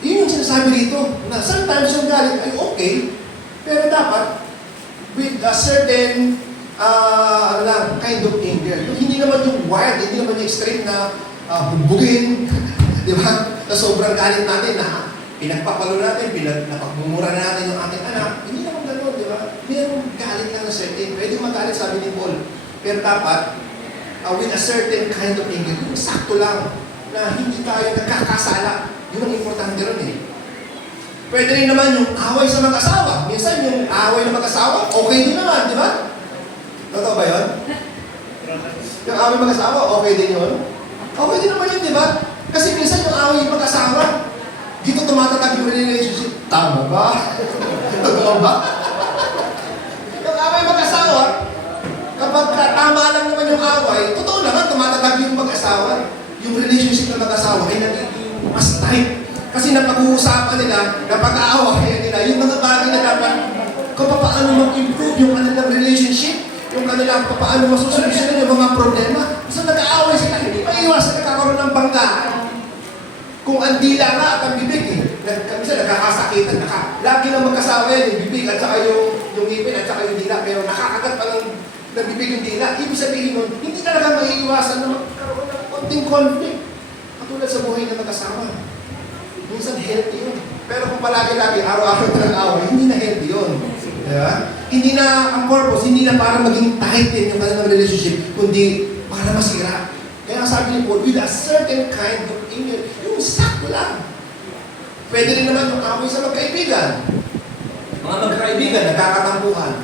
Yun yung sinasabi dito, na sometimes yung galit ay okay, pero dapat with a certain kind of anger. Hindi naman yung wild, hindi naman yung extreme na bugbugin, di ba? Na sobrang galit natin na pinagpapalo natin, napagmumura na natin yung ating anak. Hindi naman gano'n, di ba? Mayroong galit lang na certain. Pwede magalit, sabi ni Paul. Pero dapat, with a certain kind of anger, yung sakto lang, na hindi tayo nagkakasala. Yun ang importante ron eh. Pwede rin naman yung away sa mag-asawa. Minsan yung away ng mag-asawa, okay din naman, di ba? Totoo ba yun? Yung away mag-asawa, okay din yun? Okay din naman yun, di ba? Kasi minsan yung away mag-asawa, dito tumatatag yung relationship. Tama ba? Totoo ba? Yung away mag-asawa, kapag tama lang naman yung away, totoo naman, tumatatag yung mag-asawa. Yung relationship ng mag-asawa ay nagiging mas tight. Kasi napag-uusapan nila, napag-aawayan nila, yung mga bagay na dapat kung paano mag-improve yung kanilang relationship, yung kanilang paano masusolusyonan yung mga problema. So nag-aaway sila, hindi maiiwasan nagkakaroon ng banggaan. Kung ang dila nga at ang bibig eh. Kasi nagkakasakitan, lagi lang magkasawa yan, yung bibig at saka yung ngipin at saka yung dila, pero nakakagat pa ng bibig yung dila. Ibig sabihin nun, hindi talaga maiiwasan na magkaroon ng konting conflict. Katulad sa buhay ng mag-asawa. Minsan healthy yun. Pero kung palagi-lagi, araw-araw talang away, hindi na healthy yun. Diba? Hindi na ang purpose, hindi na para maging tighten yung kanilang relationship, kundi para masira. Kaya sabi ni Paul, with a certain kind of anger, yung sakto lang. Pwede rin naman yung away sa magkaibigan. Mga magkaibigan, nagkakatampuhan.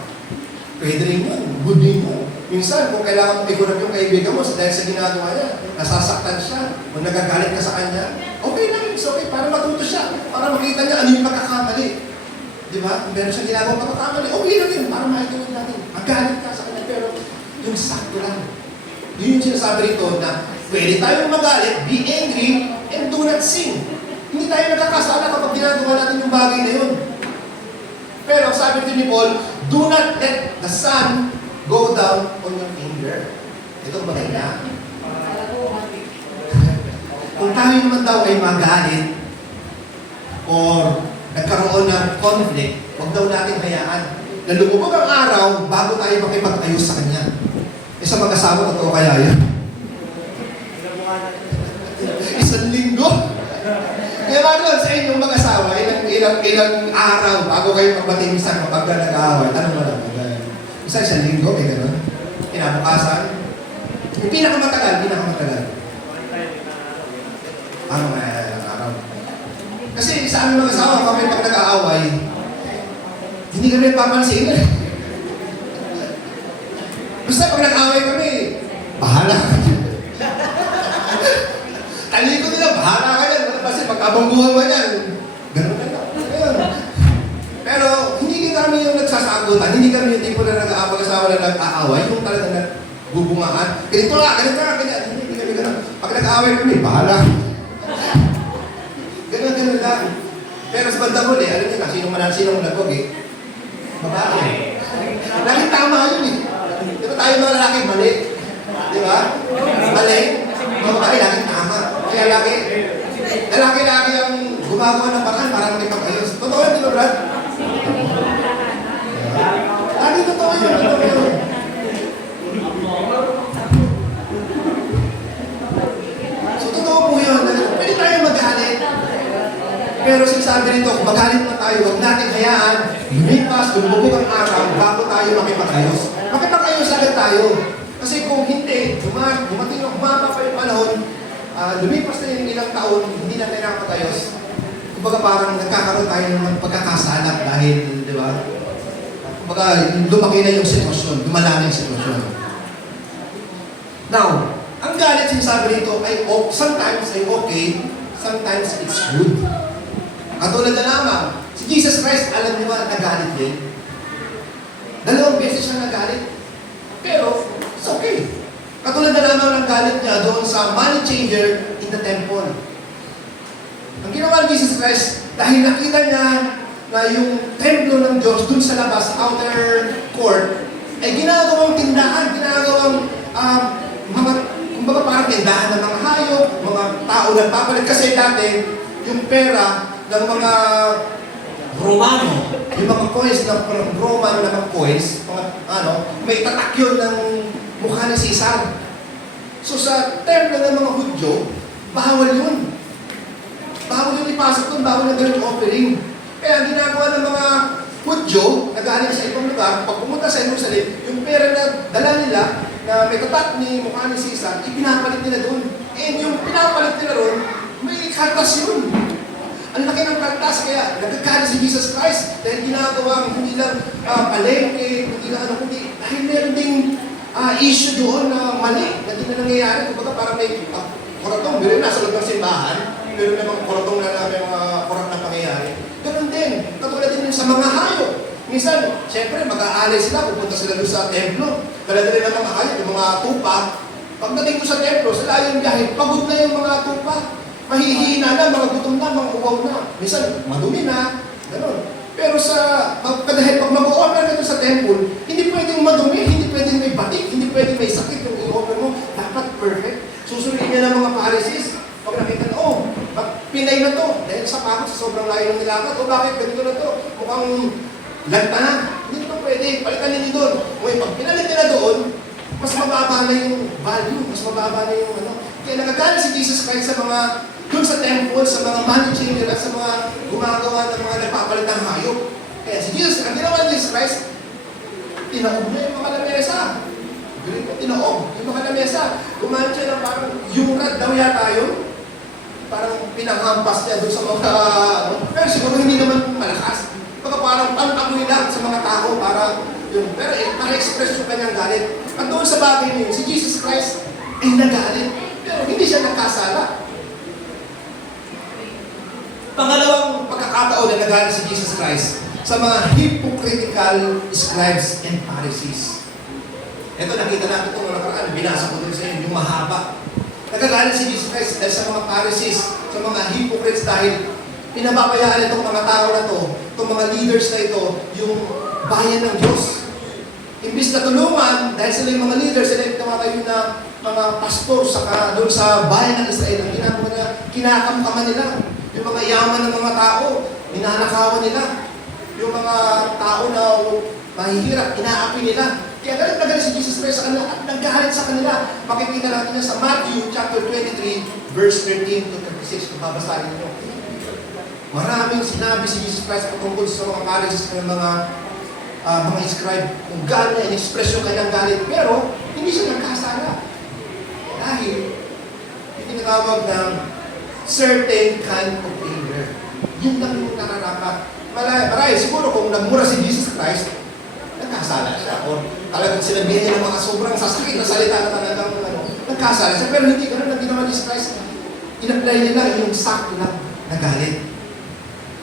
Pwede rin yun, good din yun. Minsan, kung kailangan mong ikurap yung kaibigan mo dahil sa ginagawa niya, nasasaktan siya, o nagagalit ka sa kanya, okay lang, it's okay, para matuto siya, para makita niya ano yung pagkakamali. Di ba? Kung meron siya ginagawang pagkakamali, okay lang yun, para makituwin natin. Magalit ka sa kanya, pero yung sakto lang. Yun yung sinasabi rito na pwede tayong magalit, be angry, and do not sin. Hindi tayo nagkakasala kapag ginagawa natin yung bagay na yun. Pero sabi ni Paul, do not let the sun go down on your anger. Ito maganda. Kung tayo naman daw ay magalit or nagkaroon ng conflict, huwag daw natin hayaan na lumubog ang araw bago tayo makipag-ayos sa kanya. Sa mag-asawa, totoo kaya yun? Isang linggo. Kaya naman sa inyong mag-asawa, ilang araw bago kayo magbati-minsan kapag nag-aaway. Ano ba lang? Isang linggo, may gano'n. Kinabukasan. Yung pinakamatagal. Ano kaya araw? Kasi sa aming mag-asawa, kami pag nag-aaway, hindi kami nagpapansin. Basta pag nag-aaway kami, bahala ka. Talikod nila, bahala ka yan. Kasi pagkabangguhan mo yan, gano'n na lang. Pero hindi kami yung nagsasagutan, hindi kami yung tipo na mag-asawa na nag-aaway, yung talagang nagbubungaan. Ganito nga, hindi kami gano'n. Pag nag-aaway kami, bahala. Gano'n lang. Pero sa bandang huli, alam niyo na, sinong nagwag eh? Babae. Laging tama yun eh. Di ba tayo mga lalaki, mali? Di ba? Mali? Mga babae, laging tama. Kaya lalaki ang gumagawa ng paraan para makipag-ayos. Totoo yun, di ba, Brad? Lagi totoo yun. So, totoo po yun. Pwede tayo magalit. Pero sinasabi rito, kung magalit na tayo, huwag natin hayaan, lumipas, lumubog ang araw, bago tayo makipag-ayos. Makipag-ayos agad tayo. Kasi kung hindi, humaba pa yung panahon, lumipas na yung ilang taon, hindi na tayo nakapag-ayos. Kumbaga parang nagkakaroon tayo ng pagkakasalak dahil, di ba? Kumbaga, lumaki na yung sitwasyon, lumala na yung sitwasyon. Now, ang galit sinasabi rito ay sometimes ay okay, sometimes it's good. Katulad na lamang, si Jesus Christ, alam niyo ba, nagalit din? 2 beses siya nagalit. Pero, it's okay. Katulad na lamang ng galit niya doon sa money changer in the temple. Ang ginawa ni Jesus Christ, dahil nakita niya na yung templo ng Diyos dun sa labas, outer court, ay ginagawang tindahan, ginagawang mga, kumbaga parang tindahan ng mga hayop, mga tao nagpapalit. Kasi dati, yung pera ng mga Romano, yung mga coins ng Roman na mga coins, mga, may tatak yun ng mukha ni Caesar. So sa templo ng mga Hudyo, bawal yun. Bawal yung ipasok doon, bawal na ganun offering. Kaya ang ginagawa ng mga Hudyo, na galing sa ibang lugar, pag pumunta sa Jerusalem, yung pera na dala nila, na may tatak ni mukha ni Caesar, ipinapalit nila doon. And yung pinapalit nila doon, may kaltas yun. Ang laki ng kaltas, kaya nagkakala si Jesus Christ dahil ginagawa hindi lang palengke, hindi lang kundi dahil meron ding issue doon na mali, na hindi na nangyayari. Kumbaga parang may koratong, meron nasa loob ng simbahan, meron na mga koratong na may mga korat na pangyayari. Ganun din, katulad din sa mga hayop. Minsan, siyempre, mag-aalay sila, pupunta sila doon sa templo, dala-dala ng mga hayop, yung mga tupa. Pagdating ko sa templo, sila yung biyahe, pagod na yung mga tupa. Mahihina na, mga gutom na, mga uwaw na. Minsan, madumi na, gano'n. Pero dahil pag mag-o-offer ka doon sa temple, hindi pwedeng madumi, hindi pwedeng may batik, hindi pwedeng may sakit yung i-offer mo. Dapat perfect. Susuriin niya ng mga Pharisees. Pag nakita na, Pinay na to. Dahil sa pagod, sa sobrang layo ng nilakad. Bakit ganito na to? Mukhang lagta na. Hindi ito pwede. Palitan niyo doon. Ngayon, pag pinalit nila doon, mas mababa na yung value, mas mababa na yung Kaya nagagalit si Jesus Christ sa mga doon sa temple, sa mga money changer, at sa mga gumagawa ng mga nagpapalit ng hayop. Kaya si Jesus, ang ginawa ni Jesus Christ, tinaob na yung mga lamesa. Tinaob yung mga lamesa. Gumawa siya ng parang yung rad daw yata yun. Parang pinanghampas niya doon sa mga pero siguro hindi naman malakas. Pagka parang pang-amoy lang sa mga tao para yun. Pero para express yung kanyang galit. At doon sa bagay niyo, si Jesus Christ ay nagalit. Pero hindi siya nagkasala. Pangalawang pagkakataon na nagalit si Jesus Christ sa mga hypocritical scribes and Pharisees. Ito, nakita natin itong nakaraan. Binasa ko din sa inyo, yung mahaba. Nagagalit si Jesus Christ dahil sa mga Pharisees, sa mga hypocrites dahil pinababayaan itong mga tao na to, itong mga leaders na ito, yung bayan ng Diyos. Imbis na tulungan, dahil sila yung mga leaders, sila yung tumatayo na mga pastor doon sa bayan ng Israel, ang ginagawa na kinakamkaman nila. Yung mga yaman ng mga tao, ninanakawan nila. Yung mga tao na mahihirap, inaapi nila. Kaya galit na galit si Jesus Christ sa kanila at naggalit sa kanila. Makikita natin sa Matthew chapter 23, verse 13 to 36, kung babasahin nyo. Maraming sinabi si Jesus Christ patungkol sa mga Pharisees ng mga scribe kung gaano niya in-express yung kanyang galit. Pero, hindi siya nagkasala. Dahil, yung tinatawag ng certain kind of anger. Yun lang yung nararapat. Marami, siguro kung nagmura si Jesus Christ, nagkasala siya. O talagang sinabihan niya ng mga sobrang sasakit na salita na talagang nagkasala siya. Pero hindi ganun ang ginawa ni Jesus Christ. In-apply nila yung sakto lang na galit.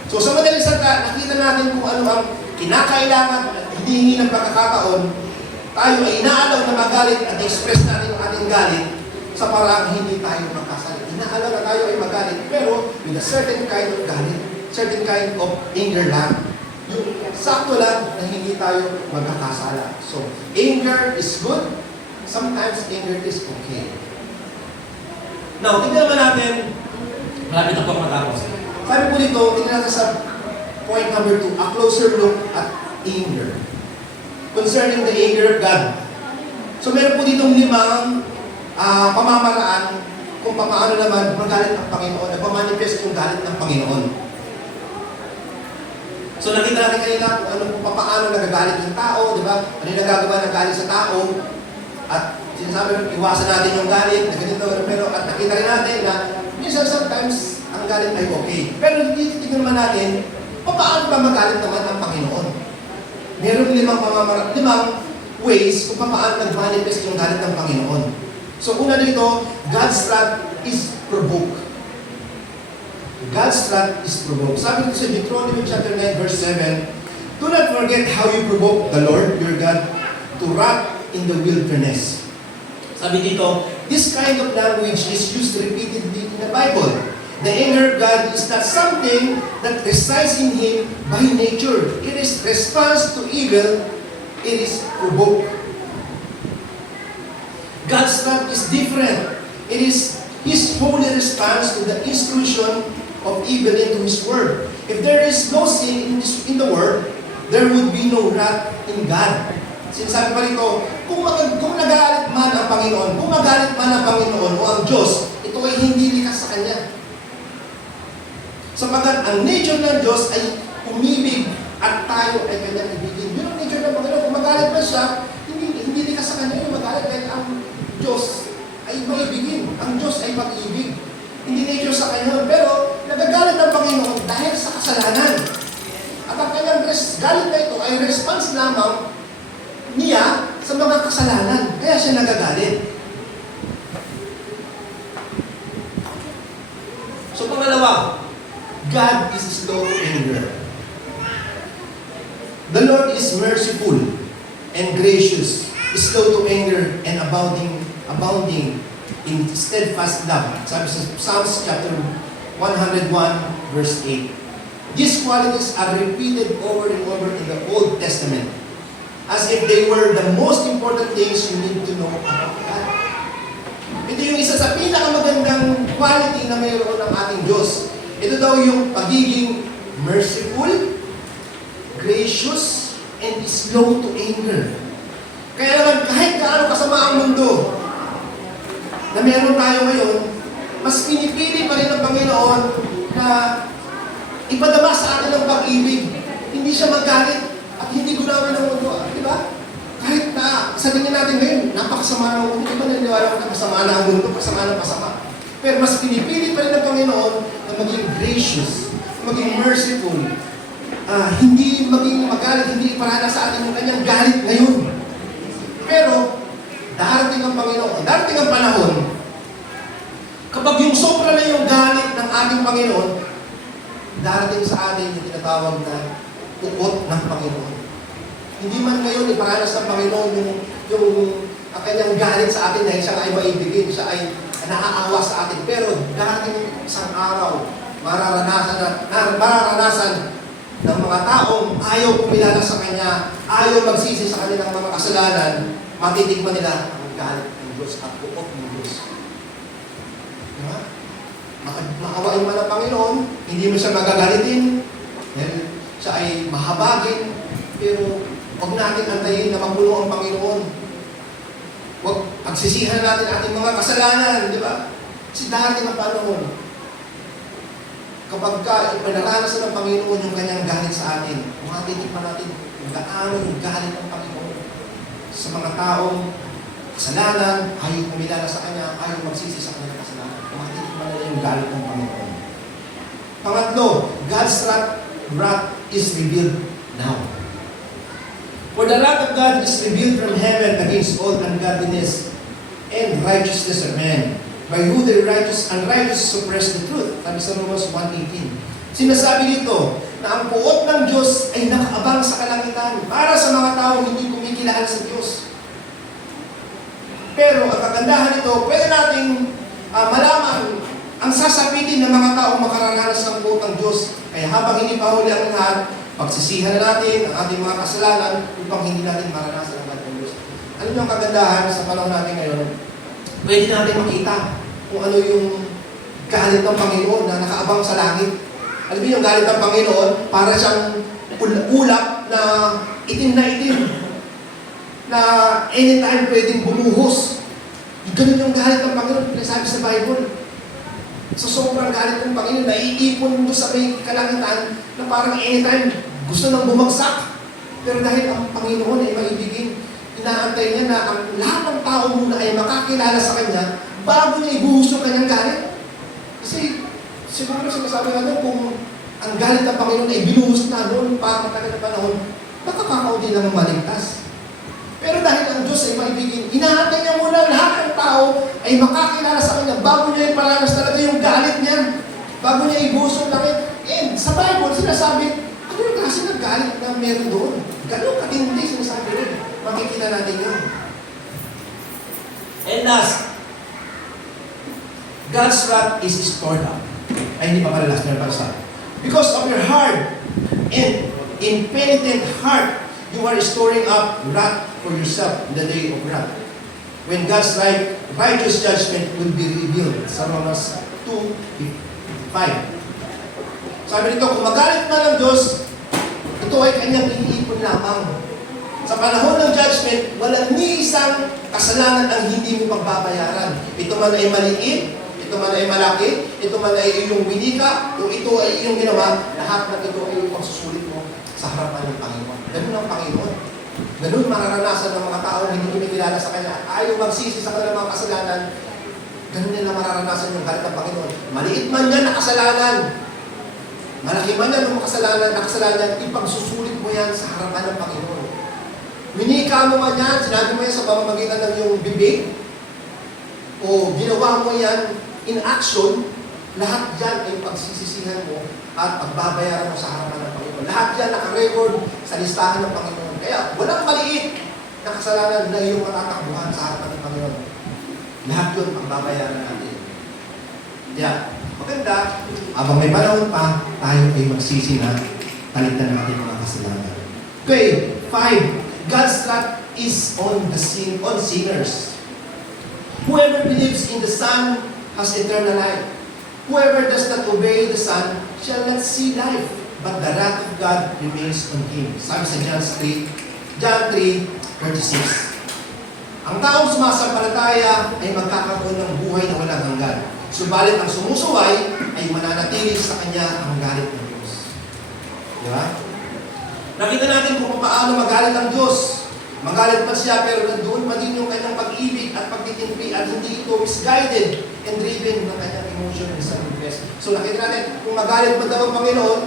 So sa madaling salita, nakita natin kung ano ang kinakailangan at hindi ng pagkakataon, tayo ay inaalaw na magalit at express natin yung ating galit sa paraang hindi tayo magkasala. Inaalaw na tayo ay magalit, pero with a certain kind of galit, certain kind of anger lang. Yung sakto lang na hindi tayo magkakasala. So, anger is good. Sometimes anger is okay. Now, tignan naman natin, malapit na po matapos. Sabi po dito, tignan natin sa point number 2, a closer look at anger. Concerning the anger of God. So, meron po ditong 5 pamamaraan kung paano naman magalit ang Panginoon, nagmamanifest yung galit ng Panginoon. So nakita natin kanina kung paano nagagalit yung tao, di ba? Ano yung nagagawa ng galit sa tao? At sinasabi, iwasan natin yung galit, na ganito, pero at nakita rin natin na minsan sometimes ang galit ay okay. Pero titignan naman natin, paano ba magalit naman ang Panginoon? Meron 5 ways kung paano nag-manifest yung galit ng Panginoon. So una dito, God's wrath is provoked. God's wrath is provoked. Sabi dito sa Deuteronomy chapter 9 verse 7, do not forget how you provoke the Lord your God to wrath in the wilderness. Sabi dito, this kind of language is used repeatedly in the Bible. The anger of God is not something that resides in Him by nature. It is response to evil. It is provoked. God's wrath is different. It is His holy response to the intrusion of evil into His Word. If there is no sin in the Word, there would be no wrath in God. Sinasabi pa rito, kung nagalit man ang Panginoon, kung magalit man ang Panginoon o ang Diyos, ito ay hindi likas sa Kanya. Sapagat ang nature ng Diyos ay umibig at tayo ay Kanyang ibigin. Yun ang nature ng Panginoon. Kung magalit man siya, hindi likas sa Kanya yung magalit dahil ang Diyos ay maibigin. Ang Diyos ay pag-ibig. Hindi nature sa Kanya. Pero nagagalit ang Panginoon dahil sa kasalanan. At ang Kanyang galit na ito ay response lamang niya sa mga kasalanan. Kaya siya nagagalit. So pangalawa, God is slow to anger. The Lord is merciful and gracious, slow to anger, and abounding in steadfast love. Sabi sa Psalms chapter 101, verse 8. These qualities are repeated over and over in the Old Testament, as if they were the most important things you need to know about God. Ito yung isa sa pinakamagandang quality na mayroon ng ating Diyos. Ito daw yung pagiging merciful, gracious, and slow to anger. Kaya naman kahit gaano kasama ang mundo na meron tayo ngayon, mas pinipili pa rin ng Panginoon na ipadama sa atin ang pag-ibig. Hindi siya magalit at hindi gulawin ng mundo. Di ba? Kahit na sabihin natin ngayon, napakasama ng mundo. Di ba naniniwala ko na pasama na ang mundo, pasama na pasama. Pero mas pinipili pa rin ng Panginoon na maging gracious, maging merciful, hindi maging magalit, hindi iparana sa atin yung kanyang galit ngayon. Pero, darating ang Panginoon, darating ang panahon, kapag yung sobra na yung galit ng ating Panginoon, darating sa atin yung tinatawag na tukot ng Panginoon. Hindi man ngayon iparanas ng Panginoon yung ang kanyang galit sa atin dahil siya ay maibigin, siya ay naaawa sa atin. Pero darating isang araw, mararanasan ng mga taong ayaw kumilala sa Kanya, ayaw magsisi sa kanilang mga kasalanan, matitikman nila ang galit ng Diyos at tukot ng Diyos. Diba? Makawain man ang Panginoon, hindi mo siya magagalitin, dahil siya ay mahabagin, pero huwag natin antayin na magulo ang Panginoon. Huwag pagsisihan natin ating mga kasalanan, di ba? Kasi darating ang panahon, kapag ipanaranas ng Panginoon yung kanyang galit sa atin, matitikman natin kung gaano yung galit ng Panginoon sa mga taong kasalanan, ayaw kumilala sa Kanya, ayaw magsisi sa kanyang kasalanan. Matitikman nila yung galit ng Panginoon. Pangatlo, God's wrath is revealed now. For the wrath of God is revealed from heaven against all ungodliness and righteousness of men, by who the unrighteous suppress the truth. Sabi sa Romans 1:18. Sinasabi dito na ang puot ng Diyos ay nakaabang sa kalangitan para sa mga taong hindi kumikilala sa Diyos. Pero ang kagandahan nito, pwede nating malaman ang sasapitin ng mga taong makararanas ng puot ng Diyos. Kaya habang hindi pa huli ang lahat, pagsisihan natin ang ating mga kasalanan upang hindi natin maranasan ang ating Diyos. Ano yung kagandahan sa panahon natin ngayon? Pwede natin makita kung ano yung galit ng Panginoon na nakaabang sa langit. Alam mo yung galit ng Panginoon, para siyang ulap na itim, na anytime pwedeng bumuhos. Ganun yung galit ng Panginoon, pinasabi sa Bible. Sa sobrang galit ng Panginoon, naiipon doon sa may kalangitan na parang anytime gusto nang bumagsak. Pero dahil ang Panginoon ay maibigin, inaantay niya na ang lahat ng tao muna ay makakilala sa Kanya bago niya ibuhos yung kanyang galit. Kasi siguro sinasabi natin kung ang galit ng Panginoon ay binuhos na noon para matagal na panahon, makakakaunti namang maligtas. Pero dahil ang Diyos ay maibigin, inaantay niya muna lahat ng tao ay makakilala sa Kanya bago niya iparanas talaga yung galit niya, bago niya ibuhos yung langit. And sa Bible, sinasabi, ano yung kasi ng galit na meron doon? Ganun katindi, sinasabi rin. Makikita natin yun. And last, God's wrath is stored up. ay hindi pa malalas na bansa. Because of your hard and impenitent heart, you are storing up wrath for yourself in the day of wrath, when God's righteous judgment will be revealed. Sa Romans 2:5. Sabi nito, kung magalit man ang Diyos, ito ay kanyang iniipon lamang. Sa panahon ng judgment, walang ni isang kasalanan ang hindi mo pagbabayaran. Ito man ay maliit, ito man ay malaki, ito man ay iyong binika, o ito ay iyong ginawa, lahat ng ito ay iyong pagsusulit mo sa harapan ng Panginoon. Ganun ang Panginoon. Ganun mararanasan ng mga tao hindi kumikilala sa Kanya. Ayaw magsisi sa kanilang mga kasalanan. Ganun nila mararanasan yung galit ng Panginoon. Maliit man yan na kasalanan. Malaki man yan ang kasalanan, ipagsusulit mo yan sa harapan ng Panginoon. Winika mo man yan, sinabi mo yan sa pamamagitan ng iyong bibig, o ginawa mo yan in action, lahat yan ay pagsisisihan mo at pagbabayaran mo sa harapan ng Panginoon. Lahat yan nakarecord sa listahan ng Panginoon. Kaya walang maliit na kasalanan na iyong matatakbuhan sa harapan ng Panginoon. Lahat yun pagbabayaran natin. Kaya, maganda, habang may panahon pa, tayo ay magsisi na palitan natin mga kasalanan. Okay, 5. God's wrath is on sinners. Whoever believes in the Son has eternal life. Whoever does not obey the Son shall not see life, but the wrath of God remains on him. Sabi sa John 3:36. Ang taong sumasampalataya ay magkakaroon ng buhay na walang hanggan. Subalit ang sumusuway ay mananatili sa kanya ang galit ng Diyos. Di ba? Nakita natin kung paano magalit ang Diyos. Magalit pa siya pero nandoon pa din yung kanyang pag-ibig at pagtitimpi at hindi ito misguided and driven ng kanyang emotion and self-interest. So nakita natin kung magalit pa daw ang Panginoon,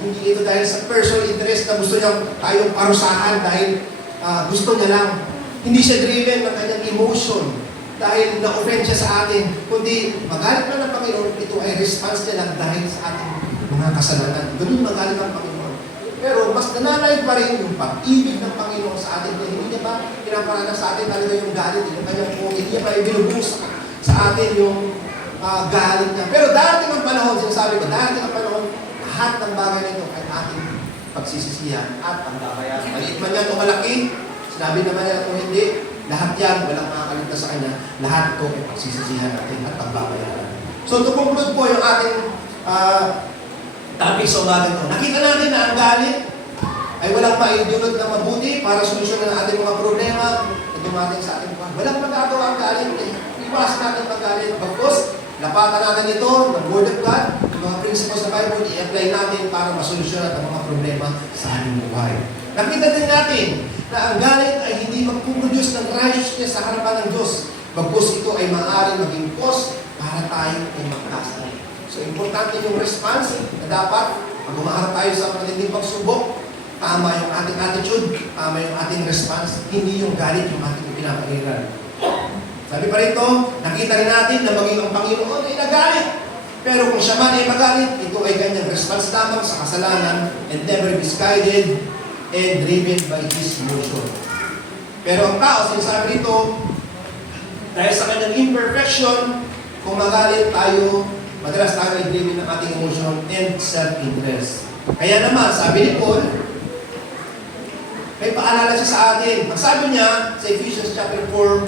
hindi ito dahil sa personal interest na gusto niya tayong parusahan dahil gusto niya lang. Hindi siya driven ng kanyang emotion dahil na-offend siya sa atin, kundi magalit man ng Panginoon, ito ay response niya lang dahil sa ating mga kasalanan. Ganun magalit ang Panginoon. Pero mas nananay pa rin yung pag-ibig ng Panginoon sa atin. Hindi niya ba pinaparanas sa atin talaga yung galit, yung kanyang puso, hindi niya pa ibinubus sa atin yung galit niya. Pero darating ang panahon, sinasabi ko, darating ang panahon, lahat ng bagay na ito ay ating pagsisisihan at pagbabayaran. Maliit man yan o malaki, sinabi naman niya kung hindi, lahat yan, walang makakaligtas sa kanya. Lahat ito ay pagsisisihan natin at pagbabayaran. So, to conclude po yung ating topic sa umaga ito. Nakita natin na ang galit ay walang maidulot na mabuti para solusyonan ang ating mga problema na dumating sa ating buhay. Walang magagawa ang galit. Iwasan natin magalit. Bagkus, lapatan natin ito ng Word of God, yung mga principles ng Bible, i-apply natin para masolusyonan ang mga problema sa ating buhay. Nakita din natin na ang galit ay hindi magpuproduce ng righteousness sa harapan ng Diyos. Bagkus ito ay maaaring maging cause para tayo ay magkasal. So, importante yung response na dapat pag umaharap tayo sa matinding pagsubok, tama yung ating attitude, tama yung ating response, hindi yung galit yung ating pinapakailan. Sabi pa rito, nakita rin natin na maging ang Panginoon ay nagalit. Pero kung siya man ay magalit, ito ay kanyang response lamang sa kasalanan and never misguided and driven by His emotion. Pero ang tao, sinasabi rito, dahil sa kanyang imperfection, kung magalit tayo, madalas tayo ay driven ng ating emotion and self-interest. Kaya naman, sabi ni Paul, may paalala siya sa atin. Ang sabi niya sa Ephesians chapter 4,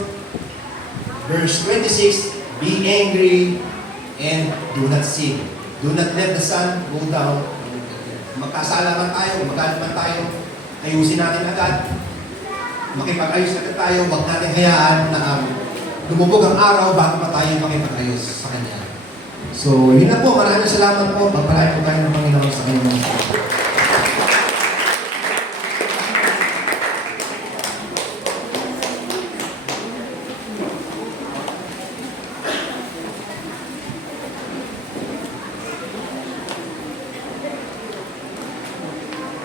verse 26, be angry and do not sin. Do not let the sun go down. Magkasala man tayo, magalit man tayo, ayusin natin agad. Makipag-ayos agad tayo, huwag natin hayaan na lumubog ang araw bago pa tayo makipag-ayos sa Kanya. So, yun na po. Maraming salamat po. Pagpalain po tayo ng Panginoon sa kanyang mga